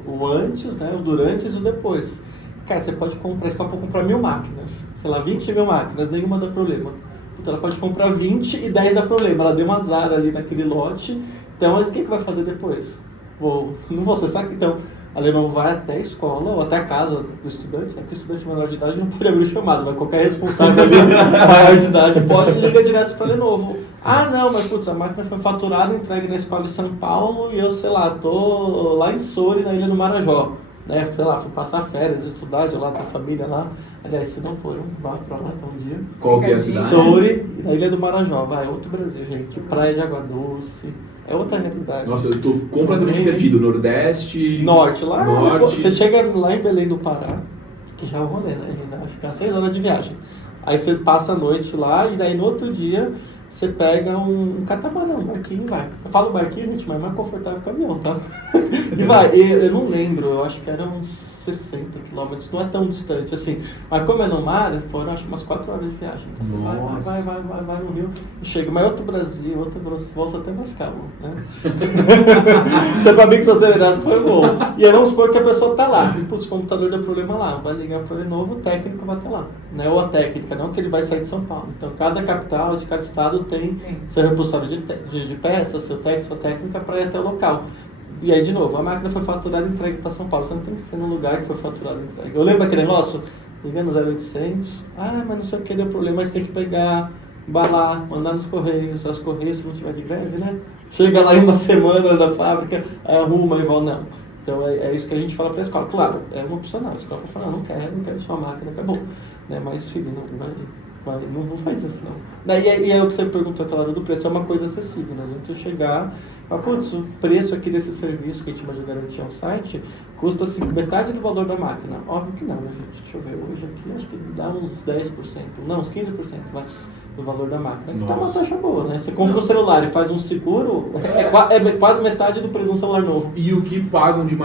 o antes, né, o durante e o depois. Cara, você pode comprar, a escola pode comprar 1000 máquinas, sei lá, 20 mil máquinas, nenhuma dá problema. Então ela pode comprar 20 e 10 dá problema. Ela deu um azar ali naquele lote. Então, mas o que vai fazer depois? Não vou acessar. Então, a Lenovo vai até a escola ou até a casa do estudante, né? Porque o estudante menor de idade não pode abrir o chamado, mas qualquer responsável ali maior de idade pode ligar direto para a Lenovo. Não, mas putz, a máquina foi faturada, entregue na escola em São Paulo e eu, sei lá, tô lá em Soure, na Ilha do Marajó. Né, sei lá, fui passar férias, estudar, de lá, tem família lá. Aliás, se não for, vá pra lá então um dia. Qual que é a cidade? Soure, na Ilha do Marajó, vai, outro Brasil, gente. Praia de Água Doce. É outra realidade. Nossa, eu tô completamente perdido. Nordeste... Norte, lá. Norte. Depois, você chega lá em Belém do Pará, que já é um rolê, né? Ainda vai ficar 6 horas de viagem. Aí você passa a noite lá e daí no outro dia você pega um catamarã, um barquinho e vai. Eu falo barquinho, gente, mas é mais confortável que o avião, tá? E vai. Eu não lembro, eu acho que era uns 60 quilômetros, não é tão distante assim. Mas como é no mar, foram acho que umas 4 horas de viagem. Então você vai no rio e chega. Mas é outro Brasil, outra volta até mais calmo, né? Então pra mim que sou acelerado foi bom. E aí vamos supor que a pessoa tá lá. E putz, o computador deu problema lá. Vai ligar para ele novo, o técnico vai estar lá. Né? Ou a técnica, não que ele vai sair de São Paulo. Então cada capital de cada estado tem seu repositório de peças, seu técnico, sua técnica para ir até o local. E aí, de novo, a máquina foi faturada e entregue para São Paulo. Você não tem que ser no lugar que foi faturada e entregue. Eu lembro aquele negócio, ligando 0800, mas não sei o que deu problema, mas tem que pegar, embalar, mandar nos correios. As correios, se não tiver de greve, né? Chega lá em uma semana da fábrica, arruma e volta, não. Então é isso que a gente fala para a escola. Claro, é uma opcional. A escola fala, não quero sua máquina, acabou. Né? Mas, filho, não faz isso, não. E é o que você perguntou aquela hora do preço, é uma coisa acessível, né? A gente chegar, putz, o preço aqui desse serviço que a gente vai garantir ao site custa assim, metade do valor da máquina. Óbvio que não, né, gente? Deixa eu ver, hoje aqui acho que dá uns 10%, não, uns 15% vai, do valor da máquina. Então tá uma taxa boa, né? Você compra um celular e faz um seguro, é quase metade do preço de um celular novo. E o que pagavam de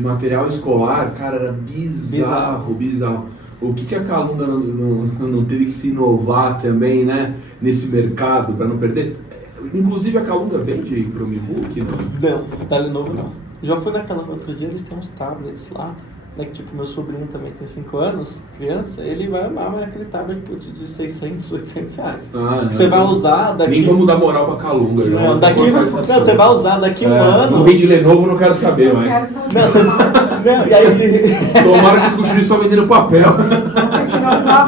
material escolar, cara, era bizarro. O que a Calunga não teve que se inovar também, né, nesse mercado para não perder? Inclusive a Calunga vende Chromebook, não? Não, Lenovo não. Já fui na Calunga outro dia, eles têm uns tablets lá, né, que tipo, meu sobrinho também tem 5 anos, criança, ele vai amar, mas aquele tablet de 600, 800 reais. Você vai usar daqui... Nem vamos dar moral pra Calunga. Não, você vai usar daqui um ano... Não vende Lenovo, não quero saber mais. E aí... Tomara que vocês continuem só vendendo papel.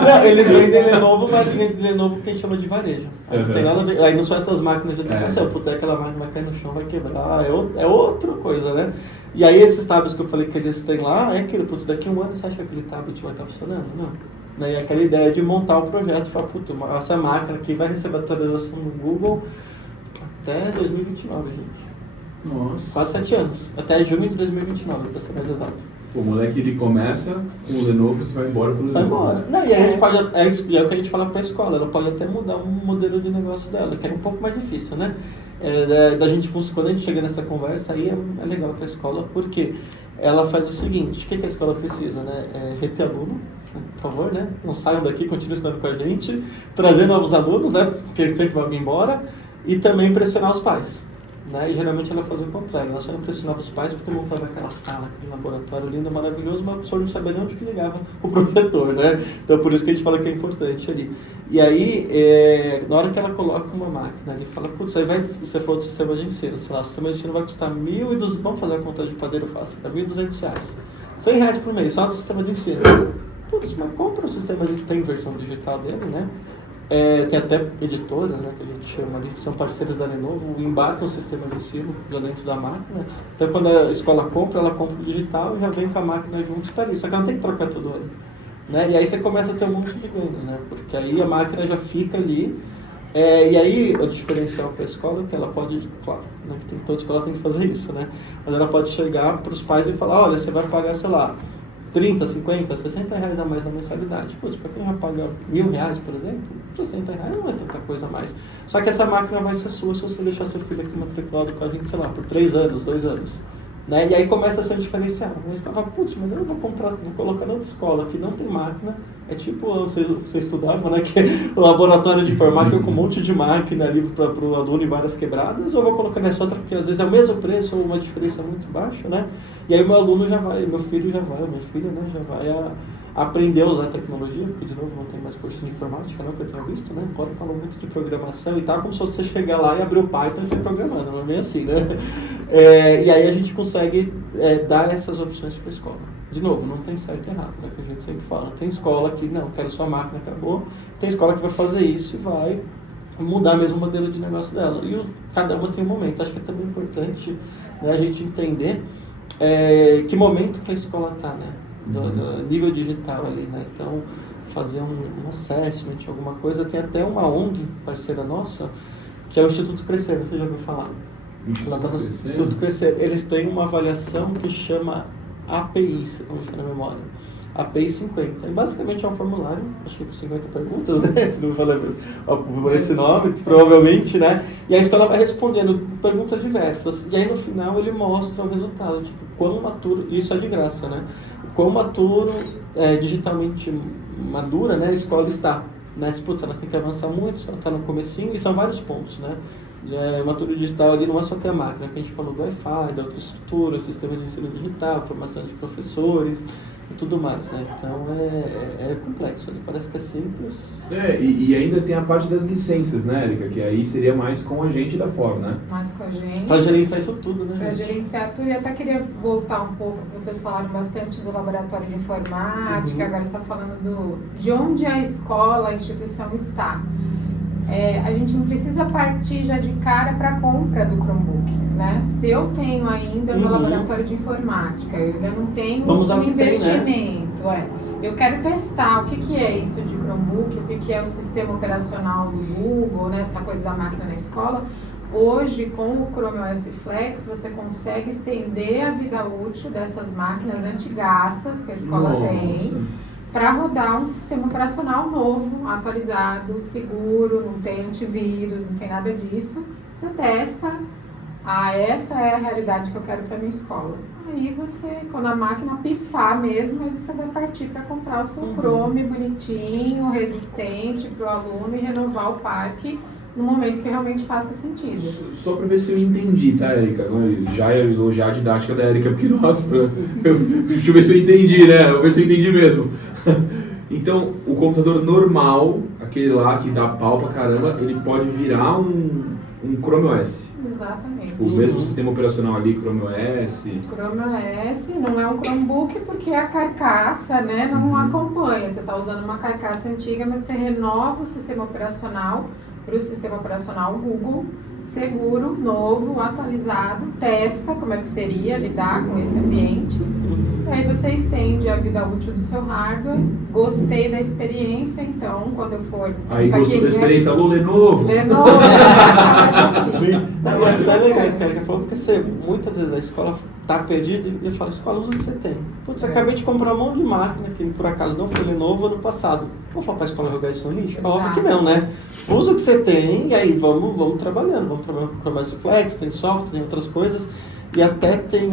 Não, eles vendem Lenovo, mas vendem Lenovo que a gente chama de varejo. Não tem nada a ver. Aí não são essas máquinas de educação. Putz, aquela máquina vai cair no chão, vai quebrar. É outra coisa, né? E aí esses tablets que eu falei que eles têm lá, é aquilo, putz, daqui um ano você acha que aquele tablet vai estar funcionando? Não. Daí aquela ideia de montar o projeto e falar, putz, essa máquina aqui vai receber atualização no Google até 2029, gente. Nossa. Quase 7 anos. Até junho de 2029, para ser mais exato. O moleque ele começa com o Lenovo e você vai embora pro Lenovo. Vai embora. Não, e a gente pode, é o que a gente fala para a escola, ela pode até mudar um modelo de negócio dela, que é um pouco mais difícil, né? Da gente, quando a gente chega nessa conversa, aí é legal para a escola, porque ela faz o seguinte, o que a escola precisa, né? Reter aluno, por favor, né? Não saiam daqui, continuem estudando com a gente, trazer novos alunos, né? Porque sempre vai embora, e também pressionar os pais. Né? E geralmente ela fazia o contrário, ela só impressionava os pais porque montava aquela sala, aquele laboratório lindo, maravilhoso, mas o professor não sabia nem onde que ligava o projetor, né? Então por isso que a gente fala que é importante ali. E aí, na hora que ela coloca uma máquina ali, fala, putz, aí você falou do sistema de ensino, sei lá, o sistema de ensino vai custar 1.200, vamos fazer a conta de padeiro fácil, R$1.200, R$100 por mês, só no sistema de ensino. Putz, mas compra o sistema, tem versão digital dele, né? Tem até editoras, né, que a gente chama ali, que são parceiros da Lenovo, embarcam o sistema de ensino já dentro da máquina. Então, quando a escola compra, ela compra o digital e já vem com a máquina junto e está ali. Só que ela não tem que trocar todo ano. Né? E aí você começa a ter um monte de ganhos, né? Porque aí a máquina já fica ali. E aí o diferencial para a escola é que ela pode, claro, né, que toda escola tem que fazer isso, né? Mas ela pode chegar para os pais e falar, olha, você vai pagar, sei lá, 30, 50, 60 reais a mais na mensalidade. Putz, para quem já paga R$1.000, por exemplo, 60 reais não é tanta coisa a mais. Só que essa máquina vai ser sua se você deixar seu filho aqui matriculado com a gente, sei lá, por 3 anos, 2 anos. Né? E aí começa a ser um diferencial. A escola fala, putz, mas eu vou colocar na outra escola que não tem máquina. É tipo, você estudava, né, que o laboratório de informática com um monte de máquina ali para o aluno e várias quebradas, ou eu vou colocar nessa outra, porque às vezes é o mesmo preço ou uma diferença muito baixa, né? E aí o meu aluno já vai, meu filho já vai, minha filha, né, já vai aprender a usar a tecnologia, porque de novo não tem mais curso de informática, não, que eu tenho visto, né? Agora falou muito de programação e tal, como se você chegar lá e abrir o Python e sair programando, não é bem assim, né? E aí a gente consegue dar essas opções para a escola. De novo, não tem certo e errado, né? Que a gente sempre fala. Tem escola que, não, quero sua máquina, acabou. Tem escola que vai fazer isso e vai mudar mesmo o modelo de negócio dela. E cada uma tem um momento. Acho que é também importante, né, a gente entender que momento que a escola está, né? Do nível digital ali, né? Então, fazer um assessment, alguma coisa. Tem até uma ONG, parceira nossa, que é o Instituto Crescer, você já ouviu falar? Lá tá no Instituto Crescer. Eles têm uma avaliação que chama API, se não me engano na memória. API 50. E basicamente é um formulário, acho que com 50 perguntas, né? Se não me falar por esse nome, provavelmente, né? E a escola vai respondendo perguntas diversas. E aí no final ele mostra o resultado, tipo, quão maturo, isso é de graça, né? Quão maturo, digitalmente madura, né, a escola está. Né? Putz, ela tem que avançar muito, ela está no comecinho, e são vários pontos, né? O maturo digital ali não é só ter a máquina, que a gente falou do Wi-Fi, da outra estrutura, sistema de ensino digital, formação de professores e tudo mais, né? Então é complexo, ali parece que é simples. E ainda tem a parte das licenças, né, Érica? Que aí seria mais com a gente da Ford, né? Mais com a gente. Para gerenciar isso tudo, né? Para gerenciar tudo, e até queria voltar um pouco, vocês falaram bastante do laboratório de informática, agora está falando de onde a escola, a instituição está. A gente não precisa partir já de cara para a compra do Chromebook, né? Se eu tenho ainda no laboratório de informática, eu ainda não tenho um investimento, eu quero testar o que é isso de Chromebook, o que é o sistema operacional do Google, né? Essa coisa da máquina na escola. Hoje, com o Chrome OS Flex, você consegue estender a vida útil dessas máquinas antigaças que a escola tem, para rodar um sistema operacional novo, atualizado, seguro, não tem antivírus, não tem nada disso. Você testa, essa é a realidade que eu quero para minha escola. Aí você, quando a máquina pifar mesmo, aí você vai partir para comprar o seu Chrome bonitinho, resistente para o aluno e renovar o parque no momento que realmente faça sentido. Só para ver se eu entendi, tá, Érica? Já elogiar a didática da Érica, porque, nossa, deixa eu ver se eu entendi, né? Vou ver se eu entendi mesmo. Então, o computador normal, aquele lá que dá pau pra caramba, ele pode virar um Chrome OS. Exatamente. Tipo, o mesmo sistema operacional ali, Chrome OS. Chrome OS não é um Chromebook porque a carcaça, né, não acompanha. Você está usando uma carcaça antiga, mas você renova o sistema operacional para o sistema operacional Google, seguro, novo, atualizado, testa como é que seria lidar com esse ambiente. Aí você estende a vida útil do seu hardware. Gostei da experiência, então, quando eu for... Aí gostou da experiência, alô, Lenovo? Lenovo! Tá legal isso que você falou, porque muitas vezes a escola tá perdida e fala, escola, usa o que você tem. Putz, acabei de comprar um monte de máquina, que por acaso não foi Lenovo ano passado. Vou falar pra escola jogar isso no lixo? Óbvio que não, né? Usa o que você tem e aí vamos trabalhando. Vamos trabalhando com o Chrome OS Flex, tem software, tem outras coisas. E até tem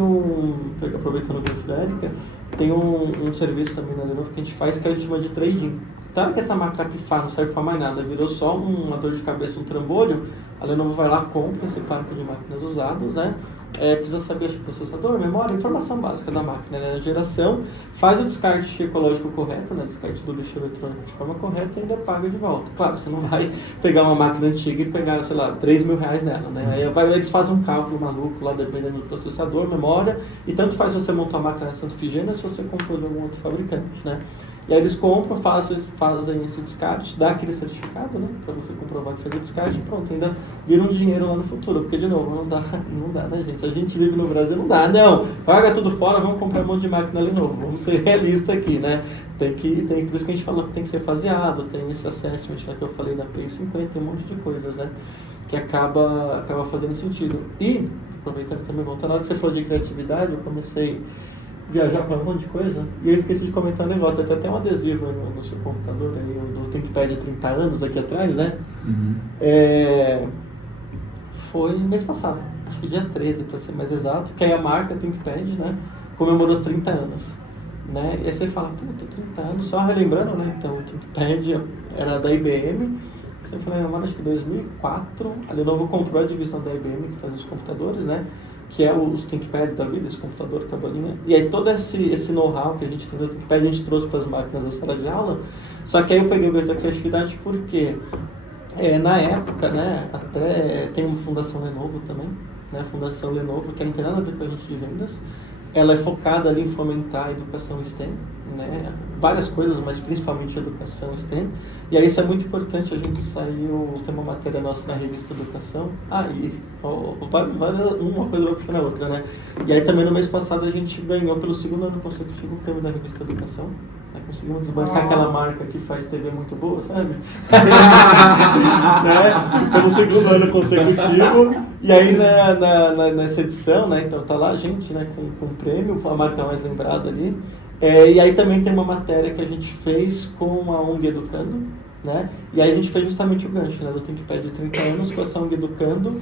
aproveitando o gancho da Érica, tem um serviço também na Lenovo que a gente faz que a gente chama de trading. Claro que essa máquina pifar não serve para mais nada, virou só uma dor de cabeça, um trambolho, a Lenovo vai lá, compra esse parque de máquinas usadas, né? Precisa saber o processador, memória, informação básica da máquina, né? A geração, faz o descarte ecológico correto, né? Descarte do lixo eletrônico de forma correta e ainda paga de volta. Claro, você não vai pegar uma máquina antiga e pegar, sei lá, R$3.000 nela, né? Aí eles fazem um cálculo maluco lá, dependendo do processador, memória, e tanto faz você montar uma máquina Santa Efigênia se você comprou de algum outro fabricante, né? E aí eles compram, fazem esse descarte, dá aquele certificado, né? Pra você comprovar que fez o descarte e pronto, ainda vira um dinheiro lá no futuro. Porque, de novo, não dá, né, gente? A gente vive no Brasil, não dá, não. Paga tudo fora, vamos comprar um monte de máquina ali novo. Vamos ser realistas aqui, né? Por isso que a gente falou que tem que ser faseado, tem esse assessment lá que eu falei da API 50, tem um monte de coisas, né? Que acaba fazendo sentido. E, aproveitando também, voltando, na hora que você falou de criatividade, eu comecei viajar para um monte de coisa, e eu esqueci de comentar um negócio, tem até um adesivo no seu computador, aí, do ThinkPad de 30 anos aqui atrás, né? Foi mês passado, acho que dia 13 para ser mais exato, que aí a marca ThinkPad, né, comemorou 30 anos. Né? E aí você fala, puta, 30 anos, só relembrando, né? Então o ThinkPad era da IBM, você fala, acho que 2004, a Lenovo comprou a divisão da IBM que faz os computadores, né? Que é os ThinkPads da vida, esse computador com a bolinha. E aí todo esse know-how que a gente tem no ThinkPad, a gente trouxe para as máquinas da sala de aula. Só que aí eu peguei o gancho da criatividade porque na época, né, até tem uma Fundação Lenovo também, né, a Fundação Lenovo, que não tem nada a ver com a gente de vendas. Ela é focada ali em fomentar a educação STEM, né? Várias coisas, mas principalmente a educação STEM. E aí isso é muito importante, a gente tem uma matéria nossa na revista Educação, uma coisa vai puxando a outra, né? E aí também no mês passado a gente ganhou pelo segundo ano consecutivo o prêmio da revista Educação, Né? Conseguimos desbancar aquela marca que faz TV muito boa, sabe? Né? Pelo segundo ano consecutivo. E aí nessa edição, né? Então tá lá a gente, né? Com um prêmio, a marca mais lembrada ali. E aí também tem uma matéria que a gente fez com a ONG Educando, né? E aí a gente fez justamente o gancho, né? Do ThinkPad de 30 anos com essa ONG Educando,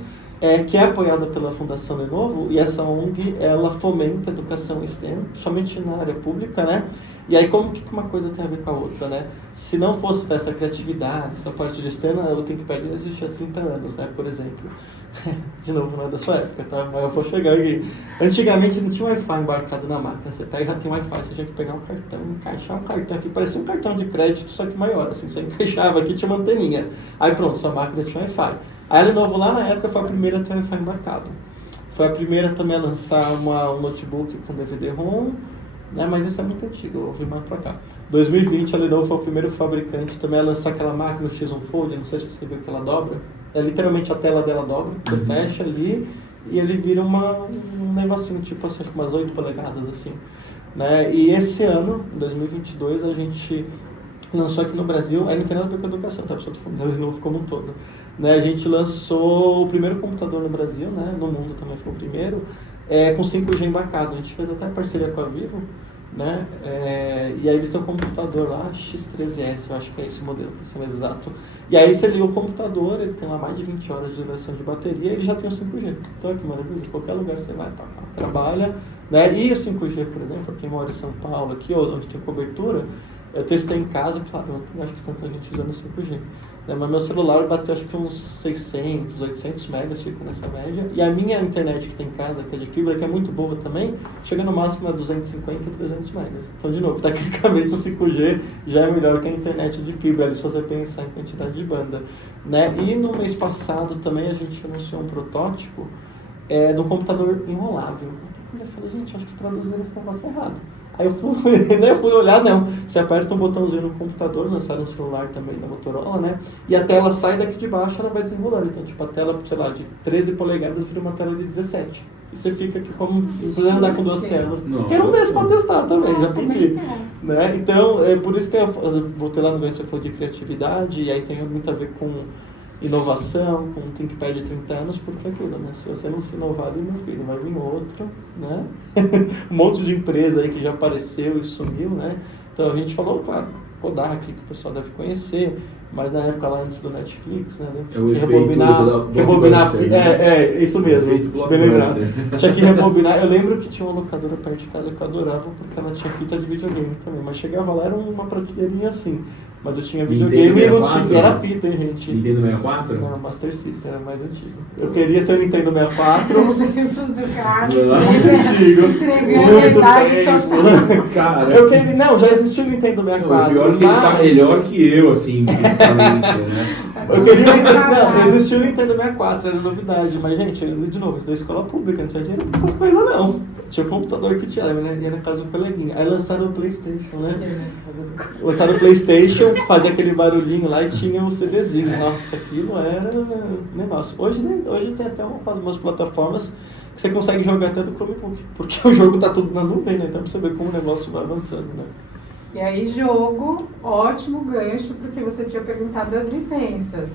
que é apoiada pela Fundação Lenovo, e essa ONG, ela fomenta a educação STEM, somente na área pública, né? E aí como que uma coisa tem a ver com a outra, né? Se não fosse essa criatividade, essa parte de STEM, o ThinkPad não existia há 30 anos, né? Por exemplo. De novo, não é da sua época, tá? Mas eu vou chegar aqui. Antigamente não tinha Wi-Fi embarcado na máquina. Você pega e já tem Wi-Fi, você tinha que pegar um cartão, encaixar um cartão aqui. Parecia um cartão de crédito, só que maior, assim. Você encaixava aqui, tinha uma anteninha. Aí pronto, sua máquina tinha Wi-Fi. Aí a Lenovo lá na época foi a primeira a ter Wi-Fi embarcado. Foi a primeira também a lançar um notebook com DVD-ROM, né? Mas isso é muito antigo, eu vou vir mais pra cá. 2020 a Lenovo foi o primeiro fabricante também a lançar aquela máquina, o X1 Fold, não sei se você viu que ela dobra. É literalmente a tela dela dobra, você fecha ali e ele vira um negocinho tipo assim, umas 8 polegadas assim, né? E esse ano, em 2022, a gente lançou aqui no Brasil, aí não tem nada a ver com a educação, tá? Pessoal, tô falando de novo como um todo, né? A gente lançou o primeiro computador no Brasil, né? No mundo também foi o primeiro, com 5G embarcado. A gente fez até parceria com a Vivo, né? E aí eles têm um computador lá, X13S, eu acho que é esse o modelo, pra ser mais exato. E aí você liga o computador, ele tem lá mais de 20 horas de duração de bateria e ele já tem o 5G. Então que maravilha, de qualquer lugar você vai, trabalha, né? E o 5G, por exemplo, quem mora em São Paulo, aqui onde tem cobertura, eu testei em casa, claro, não acho que tanta gente usando o 5G. Né? Mas meu celular bateu acho que uns 600, 800 megas, fica nessa média. E a minha internet que tem em casa, que é de fibra, que é muito boa também, chega no máximo a 250, 300 megas. Então, de novo, tecnicamente o 5G já é melhor que a internet de fibra, se você pensar em quantidade de banda. Né? E no mês passado também a gente anunciou um protótipo de um computador enrolável. Eu falei, gente, acho que traduziram esse negócio errado. Aí eu fui olhar, não. Você aperta um botãozinho no computador, lançaram um celular também da Motorola, né? E a tela sai daqui de baixo, ela vai desenrolando. Então, tipo, a tela, sei lá, de 13 polegadas vira uma tela de 17. E você fica aqui como, inclusive, andar com duas telas. Quero um desse pra testar também, já pedi. Né? Então, é por isso que eu voltei lá no ganho, você falou de criatividade, e aí tem muito a ver com inovação, com um ThinkPad de 30 anos, porque é aquilo, né? Se você não se inovar, meu filho, vai vir outro, né? Um monte de empresa aí que já apareceu e sumiu, né? Então a gente falou, claro, Kodak, que o pessoal deve conhecer, mas na época lá antes do Netflix, né? É o rebobinar, isso mesmo, bem lembrado. Tinha que rebobinar. Eu lembro que tinha uma locadora perto de casa que eu adorava, porque ela tinha fita de videogame também, mas chegava lá, era uma prateleirinha assim. Mas eu tinha videogame e não tinha. Era fita, hein, gente? Nintendo 64? Não, Master System, era mais antigo. Eu queria ter Nintendo 64. Os tempos do Carlos. Muito antigo. Muito tempo. Cara. Não, já existiu o Nintendo 64. O pior é que ele tá melhor que eu, assim, fisicamente, né? Eu queria não, existiu o Nintendo 64, era novidade, mas gente, de novo, isso da escola pública, não tinha dinheiro pra essas coisas não. Tinha um computador que tinha, né? Ia na casa do coleguinha. Aí lançaram o PlayStation, né? Lançaram o PlayStation, fazia aquele barulhinho lá e tinha o CDzinho. Nossa, aquilo era negócio. Hoje tem até umas plataformas que você consegue jogar até do Chromebook, porque o jogo tá tudo na nuvem, né? Então pra você ver como o negócio vai avançando, né? E aí, jogo, ótimo gancho, porque você tinha perguntado das licenças.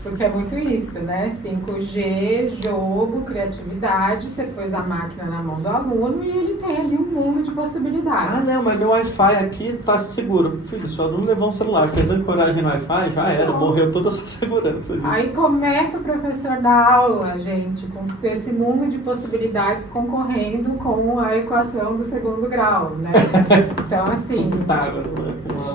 Porque é muito isso, né? 5G, jogo, criatividade, você pôs a máquina na mão do aluno e ele tem ali um mundo de possibilidades. Ah, não, mas meu Wi-Fi aqui tá seguro. Filho, seu aluno levou um celular, fez ancoragem no Wi-Fi, já era, morreu toda a sua segurança. Gente. Aí como é que o professor dá aula, gente, com esse mundo de possibilidades concorrendo com a equação do segundo grau, né? Então, assim...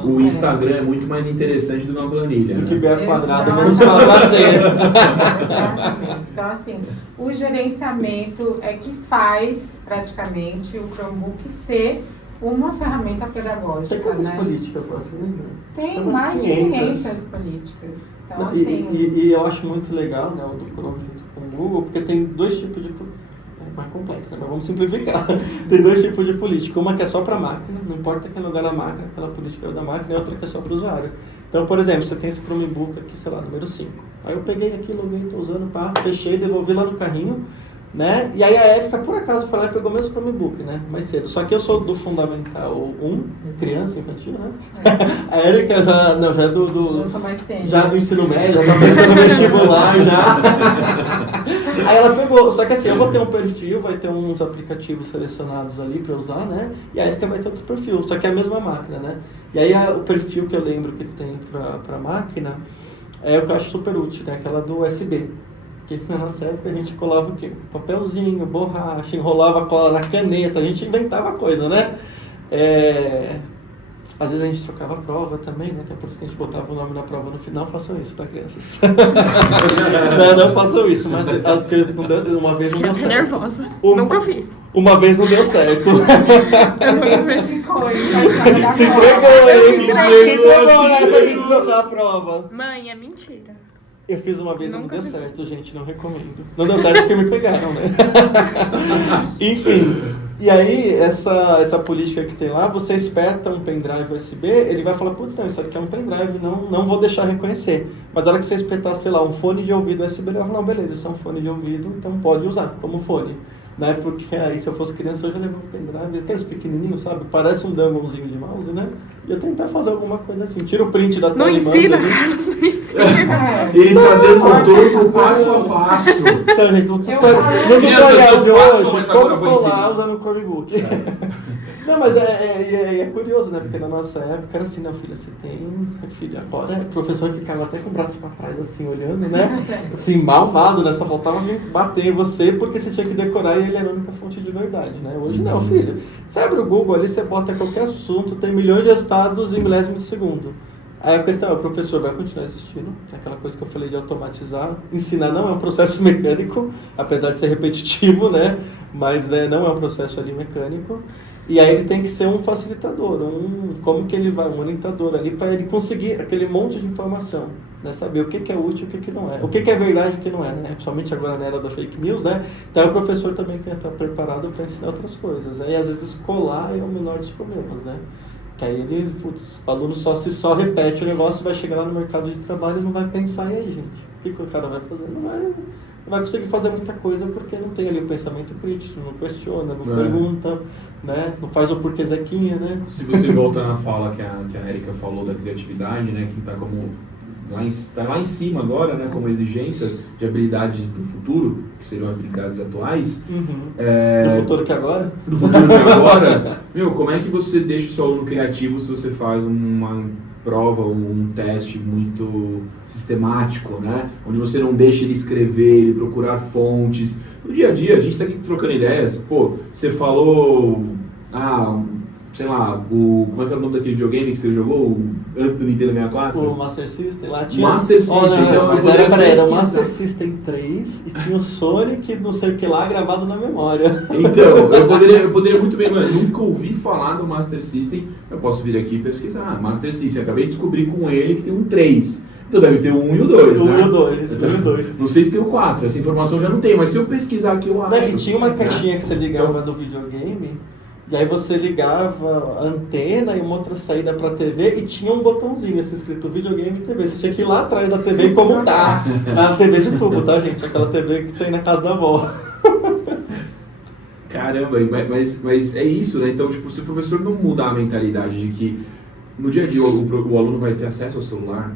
O Instagram é muito mais interessante do que uma planilha, do que BR quadrado, menos quadrado. Exatamente. Então, assim, o gerenciamento é que faz, praticamente, o Chromebook ser uma ferramenta pedagógica, tem quantas né? políticas lá, você lembra? Tem mais de 500 políticas. Então, não, assim... E eu acho muito legal, né, o do Chrome junto com o Google, porque tem dois tipos de... É mais complexo, né? Mas vamos simplificar. Tem dois tipos de política. Uma que é só para a máquina, não importa que lugar na máquina, aquela política é da máquina, e outra que é só para o usuário. Então, por exemplo, você tem esse Chromebook aqui, sei lá, número 5. Aí eu peguei aqui, loguei, estou usando, pá, fechei, devolvi lá no carrinho, né? E aí a Érica, por acaso, foi lá e pegou meus Chromebook, né? Mais cedo. Só que eu sou do Fundamental 1, criança, infantil, né? A Érica já é Já sou mais sênior. já do ensino médio, já tá pensando no vestibular, já. Aí ela pegou, só que assim, eu vou ter um perfil, vai ter uns aplicativos selecionados ali pra usar, né? E a Érica vai ter outro perfil, só que é a mesma máquina, né? E aí o perfil que eu lembro que tem pra máquina é o que eu acho super útil, né? Aquela do USB. Porque na nossa época a gente colava o quê? Papelzinho, borracha, enrolava cola na caneta, a gente inventava coisa, né? Às vezes a gente trocava a prova também, né? Até por isso que a gente botava o nome na prova no final. Façam isso, tá, crianças? não façam isso, mas uma vez não deu certo. Nervosa. Nunca fiz. Uma vez não deu certo. Eu nunca ficou, então Se entregou nessa de trocar a prova. Mãe, é mentira. Eu fiz uma vez e não Nunca deu fiz certo, isso. gente, não recomendo. Não deu certo porque me pegaram, né? Enfim, e aí essa política que tem lá, você espeta um pendrive USB, ele vai falar, putz, não, isso aqui é um pendrive, não vou deixar reconhecer. Mas na hora que você espetar, sei lá, um fone de ouvido USB, ele vai falar, não, beleza, isso é um fone de ouvido, então pode usar como fone. Né? Porque aí se eu fosse criança, eu já levava um pendrive, aqueles pequenininhos, sabe? Parece um danglezinho de mouse, né? Ia tentar fazer alguma coisa assim. Tira o print da tela Não e ensina, manda, Carlos, não ensina. Ele tá dando todo o passo a passo. Então, gente, no Crianças, tutorial de não façam, hoje, mas agora eu como vou colar ensinar. usando o Chromebook. Não, mas é curioso, né? Porque na nossa época era assim, não, filha, você tem... Filha, agora o professor ficava até com o braço pra trás, assim, olhando, né? Assim, malvado, né? Só faltava vir bater em você porque você tinha que decorar e ele era a única fonte de verdade, né? Hoje não, filho. Você abre o Google ali, você bota qualquer assunto, tem milhões de resultados em milésimos de segundo. Aí a questão é, o professor vai continuar existindo, que é aquela coisa que eu falei de automatizar. Ensinar não é um processo mecânico, apesar de ser repetitivo, né? Mas não é um processo ali mecânico. E aí ele tem que ser um facilitador, como que ele vai, um orientador ali para ele conseguir aquele monte de informação, né? Saber o que é útil e o que não é, o que é verdade e o que não é, né? Principalmente agora na era da fake news, né? Então o professor também tem que estar preparado para ensinar outras coisas, né? E às vezes colar é o menor dos problemas, né? Que aí ele, o aluno só repete o negócio, vai chegar lá no mercado de trabalho e não vai pensar, e aí, gente, o que o cara vai fazer? Não vai conseguir fazer muita coisa porque não tem ali o pensamento crítico, não questiona, não pergunta, né? Não faz o porquê Zequinha, né? Se você volta na fala que a Érica falou da criatividade, né, que está como tá lá em cima agora, né, como exigência de habilidades do futuro, que seriam habilidades atuais. Do futuro que agora? Do futuro que agora. Como é que você deixa o seu aluno criativo se você faz uma prova, um teste muito sistemático, né? Onde você não deixa ele escrever, ele procurar fontes. No dia a dia, a gente está aqui trocando ideias. Pô, você falou, sei lá, como é que é o nome daquele videogame que você jogou antes do Nintendo 64? O Master System lá tinha... Master System, então mas era o Master System 3 e tinha o Sonic, não sei o que lá, gravado na memória. Então, eu poderia muito bem, mano, nunca ouvi falar do Master System, eu posso vir aqui e pesquisar. Master System, acabei de descobrir com ele que tem um 3. Então deve ter o 1 e o 2, né? O 2. Não sei se tem o 4, essa informação já não tem, mas se eu pesquisar aqui eu acho. E tinha uma caixinha que você ligava do videogame, e aí você ligava a antena e uma outra saída pra TV e tinha um botãozinho assim escrito videogame e TV. Você tinha que ir lá atrás da TV e comutar. A TV de tubo, tá, gente? Aquela TV que tem na casa da avó. Caramba, mas é isso, né? Então, tipo, se o professor não mudar a mentalidade de que no dia a dia o aluno vai ter acesso ao celular,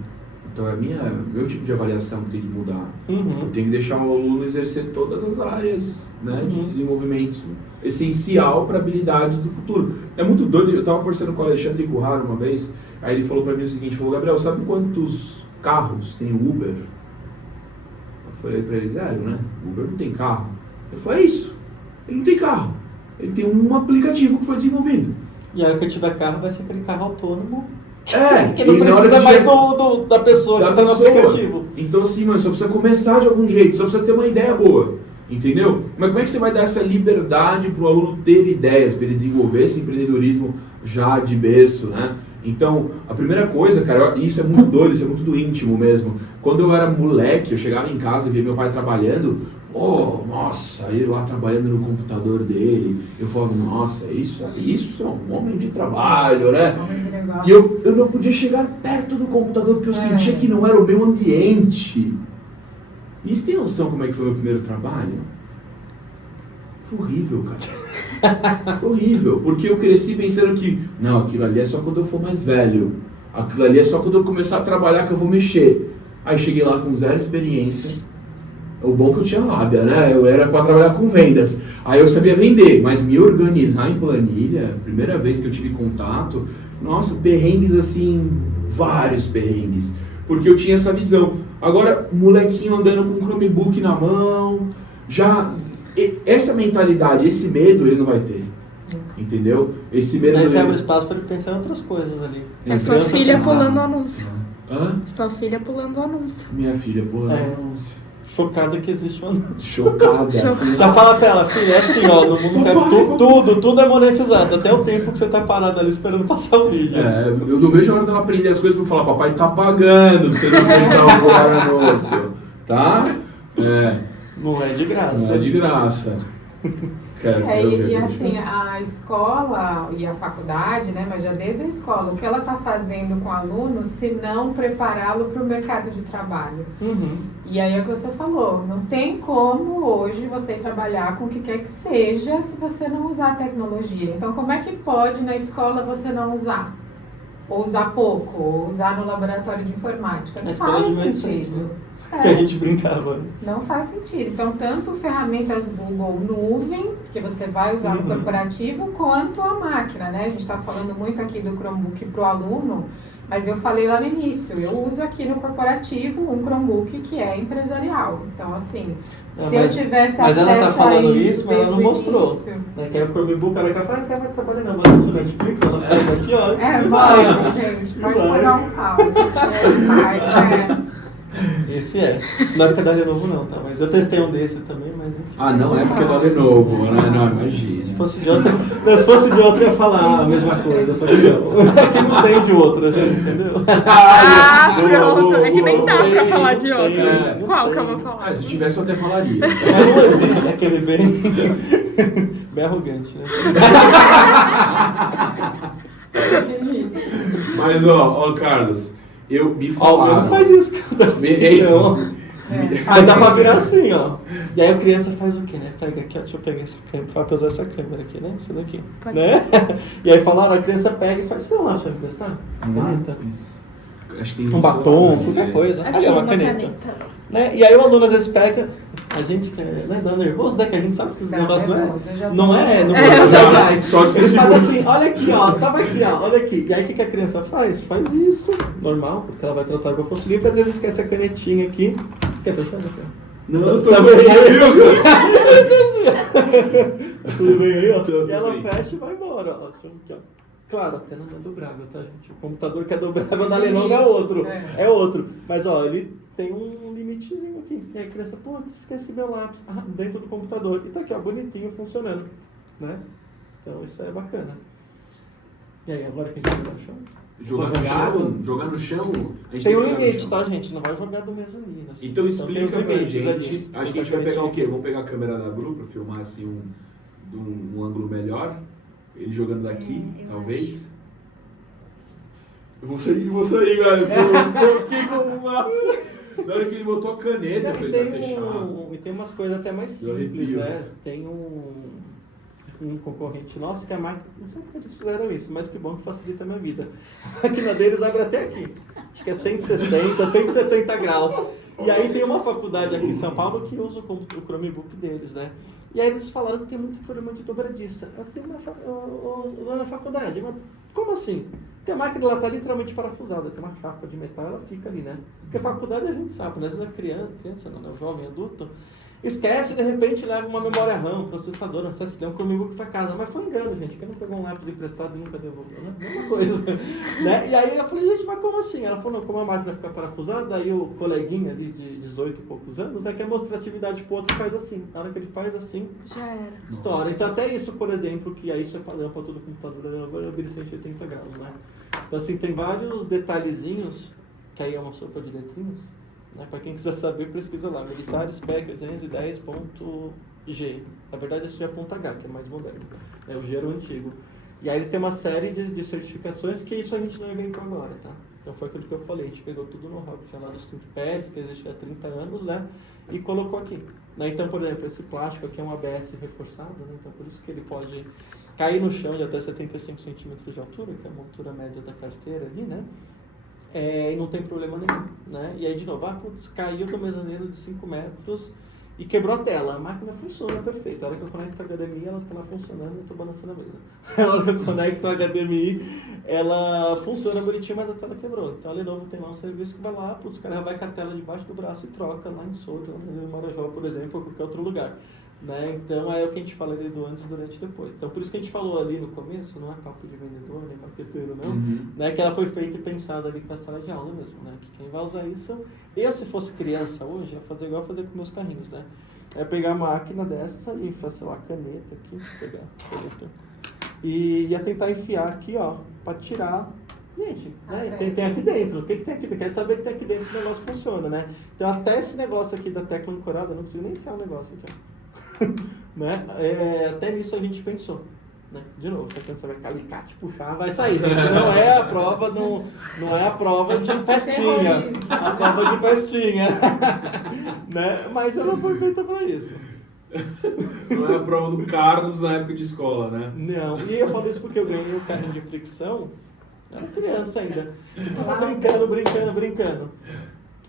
então é meu tipo de avaliação que tem que mudar. Eu tenho que deixar o aluno exercer todas as áreas, né, de desenvolvimento essencial para habilidades do futuro. É muito doido, eu estava conversando com o Alexandre Curraro uma vez, aí ele falou para mim o seguinte, Gabriel, sabe quantos carros tem o Uber? Eu falei para ele, zero, né? O Uber não tem carro. Ele falou, é isso, ele não tem carro, ele tem um aplicativo que foi desenvolvido. E a hora que tiver carro vai ser aquele carro autônomo. Que e não precisa mais da pessoa que está no aplicativo. Então assim, mano, só precisa começar de algum jeito, só precisa ter uma ideia boa, entendeu? Mas como é que você vai dar essa liberdade para o aluno ter ideias, para ele desenvolver esse empreendedorismo já de berço, né? Então, a primeira coisa, cara, isso é muito doido, isso é muito do íntimo mesmo. Quando eu era moleque, eu chegava em casa e via meu pai trabalhando, nossa, ele lá trabalhando no computador dele, eu falava, nossa, isso é um homem de trabalho, né? E eu não podia chegar perto do computador porque eu sentia que não era o meu ambiente. E você tem noção como é que foi o meu primeiro trabalho? Foi horrível, cara. Foi horrível, porque eu cresci pensando que, não, aquilo ali é só quando eu for mais velho. Aquilo ali é só quando eu começar a trabalhar que eu vou mexer. Aí cheguei lá com zero experiência. O bom que eu tinha lábia, né? Eu era para trabalhar com vendas. Aí eu sabia vender, mas me organizar em planilha, primeira vez que eu tive contato, nossa, perrengues assim, vários perrengues. Porque eu tinha essa visão. Agora, molequinho andando com um Chromebook na mão, já... Essa mentalidade, esse medo, ele não vai ter. Entendeu? Esse medo... Aí você abre espaço para ele pensar em outras coisas ali. É sua filha pulando o anúncio. Hã? Sua filha pulando o anúncio. Minha filha pulando o anúncio. Chocada que existe um anúncio. Chocada. Assim. Já fala pra ela, filha, é assim, ó, no mundo tudo é monetizado, até o tempo que você tá parado ali esperando passar o vídeo. Eu não vejo a hora dela aprender as coisas pra falar, papai tá pagando pra você não apertar o pular o anúncio. Tá? Não é de graça. Não é de graça. E assim, a escola e a faculdade, né, mas já desde a escola, o que ela está fazendo com o aluno se não prepará-lo para o mercado de trabalho. Uhum. E aí é o que você falou, não tem como hoje você trabalhar com o que quer que seja se você não usar a tecnologia. Então, como é que pode na escola você não usar? Ou usar pouco, ou usar no laboratório de informática? Não faz sentido. Que a gente brincava antes. Não faz sentido. Então, tanto ferramentas Google nuvem, que você vai usar no corporativo, quanto a máquina, né? A gente está falando muito aqui do Chromebook para o aluno, mas eu falei lá no início, eu uso aqui no corporativo um Chromebook que é empresarial. Então, assim, se eu tivesse acesso a isso... Mas ela tá falando isso, mas ela não mostrou. Início, né? Que é o Chromebook, ela fala, não quer mais trabalhar não, vai no Netflix, ela pega aqui, ó. vai, gente, pode pegar um pause. Esse não é porque é da Lenovo não, tá? Mas eu testei um desse também, mas enfim. Não é porque é da Lenovo, né? Não, imagina. Se fosse de outra eu ia falar a mesma coisa, só que não. Aqui não tem de outra, assim, entendeu? Pronto. É que nem dá pra falar de outra. Qual que eu vou falar? Se tivesse eu até falaria. Mas não existe aquele bem arrogante, né? Mas, ó, Carlos, eu me falaram... Não faz isso, cara. Aí dá pra virar assim, ó. E aí a criança faz o quê, né? Pega aqui, ó, deixa eu pegar essa câmera. Vai pra usar essa câmera aqui, né? Essa daqui. Pode né? E aí falaram, a criança pega e faz, você não acha emprestar? Caneta. Acho que tem Um batom, qualquer coisa. Aqui Ali é uma caneta. Né? E aí o aluno às vezes pega, a gente que dá nervoso, né? Que a gente sabe que os negócios não é. Só de Eles fazem assim, olha aqui, ó, tava aqui, ó, olha aqui. E aí o que a criança faz? Faz isso, normal, porque ela vai tratar igual fosse limpo, às vezes esquece a canetinha aqui. Quer fechar, né? Não, tá bem tudo bem aí, ó. E ela fecha e vai embora, ó. Claro, até não é dobrável, tá, gente? O computador que é dobrável da Lenovo é outro. Mas, ó, ele tem um limitezinho aqui. E aí a criança, pô, esqueci meu lápis. Dentro do computador. E tá aqui, ó, bonitinho, funcionando. Né? Então, isso é bacana. E aí, agora que a gente vai no chão? Jogar no chão? Tem um limite, tá, gente? Não vai jogar do mezanino. Assim. Então explica pra gente. Ali, acho que a gente vai pegar o quê? Vamos pegar a câmera da Bru pra filmar assim um ângulo melhor. Ele jogando daqui, talvez. Eu vou sair, velho. Eu fiquei com massa. Na hora que ele botou a caneta, ele vai fechar. E tem umas coisas até mais simples, né? Tem um concorrente nosso que é a máquina. Não sei porque eles fizeram isso, mas que bom que facilita a minha vida. A máquina deles abre até aqui. Acho que é 160, 170 graus. E aí tem uma faculdade aqui em São Paulo que usa o Chromebook deles, né? E aí eles falaram que tem muito problema de dobradiça. Eu falei, lá na faculdade, mas como assim? Porque a máquina ela tá literalmente parafusada, tem uma capa de metal, ela fica ali, né? Porque a faculdade a gente sabe, né? Às vezes a criança não, né? O jovem adulto, esquece e de repente leva uma memória RAM, um processador, um SSD, um Chromebook para casa. Mas foi engano, gente, porque não pegou um lápis emprestado e nunca devolveu, né? Mesma coisa. Né? E aí eu falei, gente, mas como assim? Ela falou, não, como a máquina fica parafusada, aí o coleguinha ali de 18 e poucos anos, né, quer mostrar atividade pro outro e faz assim. Na hora que ele faz assim, já era. Estoura. Então até isso, por exemplo, que aí isso é padrão para todo computador, agora vira 180 graus, né? Então assim, tem vários detalhezinhos, que aí é uma sopa de letrinhas. Para quem quiser saber, pesquisa lá, Militares PEC 210.G. Na verdade, esse já é ponto H, que é mais moderno. O G era o antigo. E aí ele tem uma série de certificações que isso a gente não inventou agora, tá? Então foi aquilo que eu falei, a gente pegou tudo no know-how que tinha lá dos ThinkPads, que existe há 30 anos, né? E colocou aqui. Né? Então, por exemplo, esse plástico aqui é um ABS reforçado, né? Então por isso que ele pode cair no chão de até 75 centímetros de altura, que é a altura média da carteira ali, né? E não tem problema nenhum, né? E aí, de novo, caiu do mezanino de 5 metros e quebrou a tela. A máquina funciona perfeito. A hora que eu conecto a HDMI, ela está lá funcionando e eu estou balançando a mesa. A hora que eu conecto a HDMI, ela funciona bonitinho, mas a tela quebrou. Então a Lenovo tem lá um serviço que vai lá, os caras vai com a tela debaixo do braço e troca lá em Souza, em Marajó, por exemplo, ou qualquer outro lugar. Né? Então é o que a gente fala ali do antes, durante e depois. Então por isso que a gente falou ali no começo, não é papo de vendedor, nem marqueteiro não, né? Que ela foi feita e pensada ali para a sala de aula mesmo, né? Que quem vai usar isso, eu se fosse criança hoje, ia fazer igual eu fazer com meus carrinhos, né? É pegar a máquina dessa e fazer lá a caneta aqui, pegar a caneta, e ia tentar enfiar aqui, ó, para tirar. Gente, né? Tem aqui dentro. O que tem aqui dentro? Quer saber que tem aqui dentro que o negócio funciona, né? Então até esse negócio aqui da tecla ancorada, eu não consigo nem enfiar o negócio aqui, ó. Né? Até nisso a gente pensou, né? De novo, se você vai alicate, puxar, vai sair. Não é a prova, não é a prova de pestinha, a prova de pestinha, né? Mas ela foi feita para isso. Não é a prova do Carlos na época de escola, né? Não, e eu falo isso porque eu ganhei o carrinho de fricção, eu era criança ainda, eu tava brincando.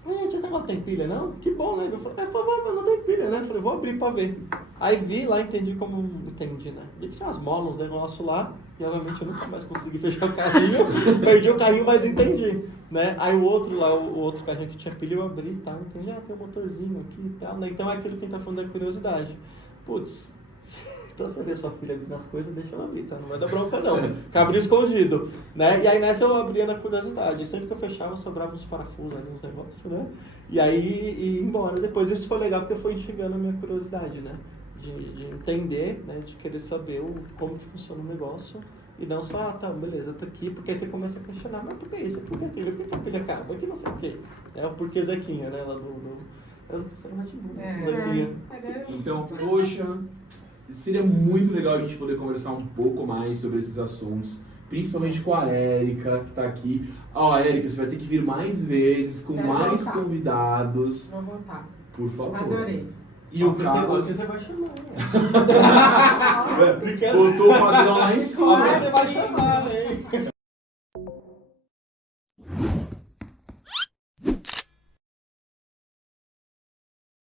Gente, até não tem pilha, não? Que bom, né? Eu falei, por favor, não tem pilha, né? Eu falei, vou abrir pra ver. Aí vi lá, entendi como entendi, né? Vi que tinha umas molas, uns negócios lá, e obviamente eu nunca mais consegui fechar o carrinho, perdi o carrinho, mas entendi, né? Aí o outro lá, o outro carrinho que tinha pilha, eu abri e tal, entendi, tem um motorzinho aqui e tal, né? Então é aquilo que a gente tá falando da curiosidade. Putz, então você vê sua filha abrindo as coisas, deixa ela abrir, tá? Não vai dar bronca não, fica abrir escondido, né? E aí nessa eu abria na curiosidade, sempre que eu fechava sobrava uns parafusos ali, uns negócios, né? E aí ia embora. Depois isso foi legal porque foi instigando a minha curiosidade, né? De entender, né? De querer saber como que funciona o negócio e não só, tá, beleza, tá aqui, porque aí você começa a questionar, mas por que isso? Por que aquilo? Por que a pilha acaba? Por que não sei o quê? É o porquê Zequinha, né? Lá Zequinha. Então, poxa, seria muito legal a gente poder conversar um pouco mais sobre esses assuntos, principalmente com a Érica, que está aqui. Érica, você vai ter que vir mais vezes, com mais convidados. Vou voltar. Por favor. Adorei. E o Carlos... Você vai chamar, Botou o padrão lá em cima. Você vai chamar,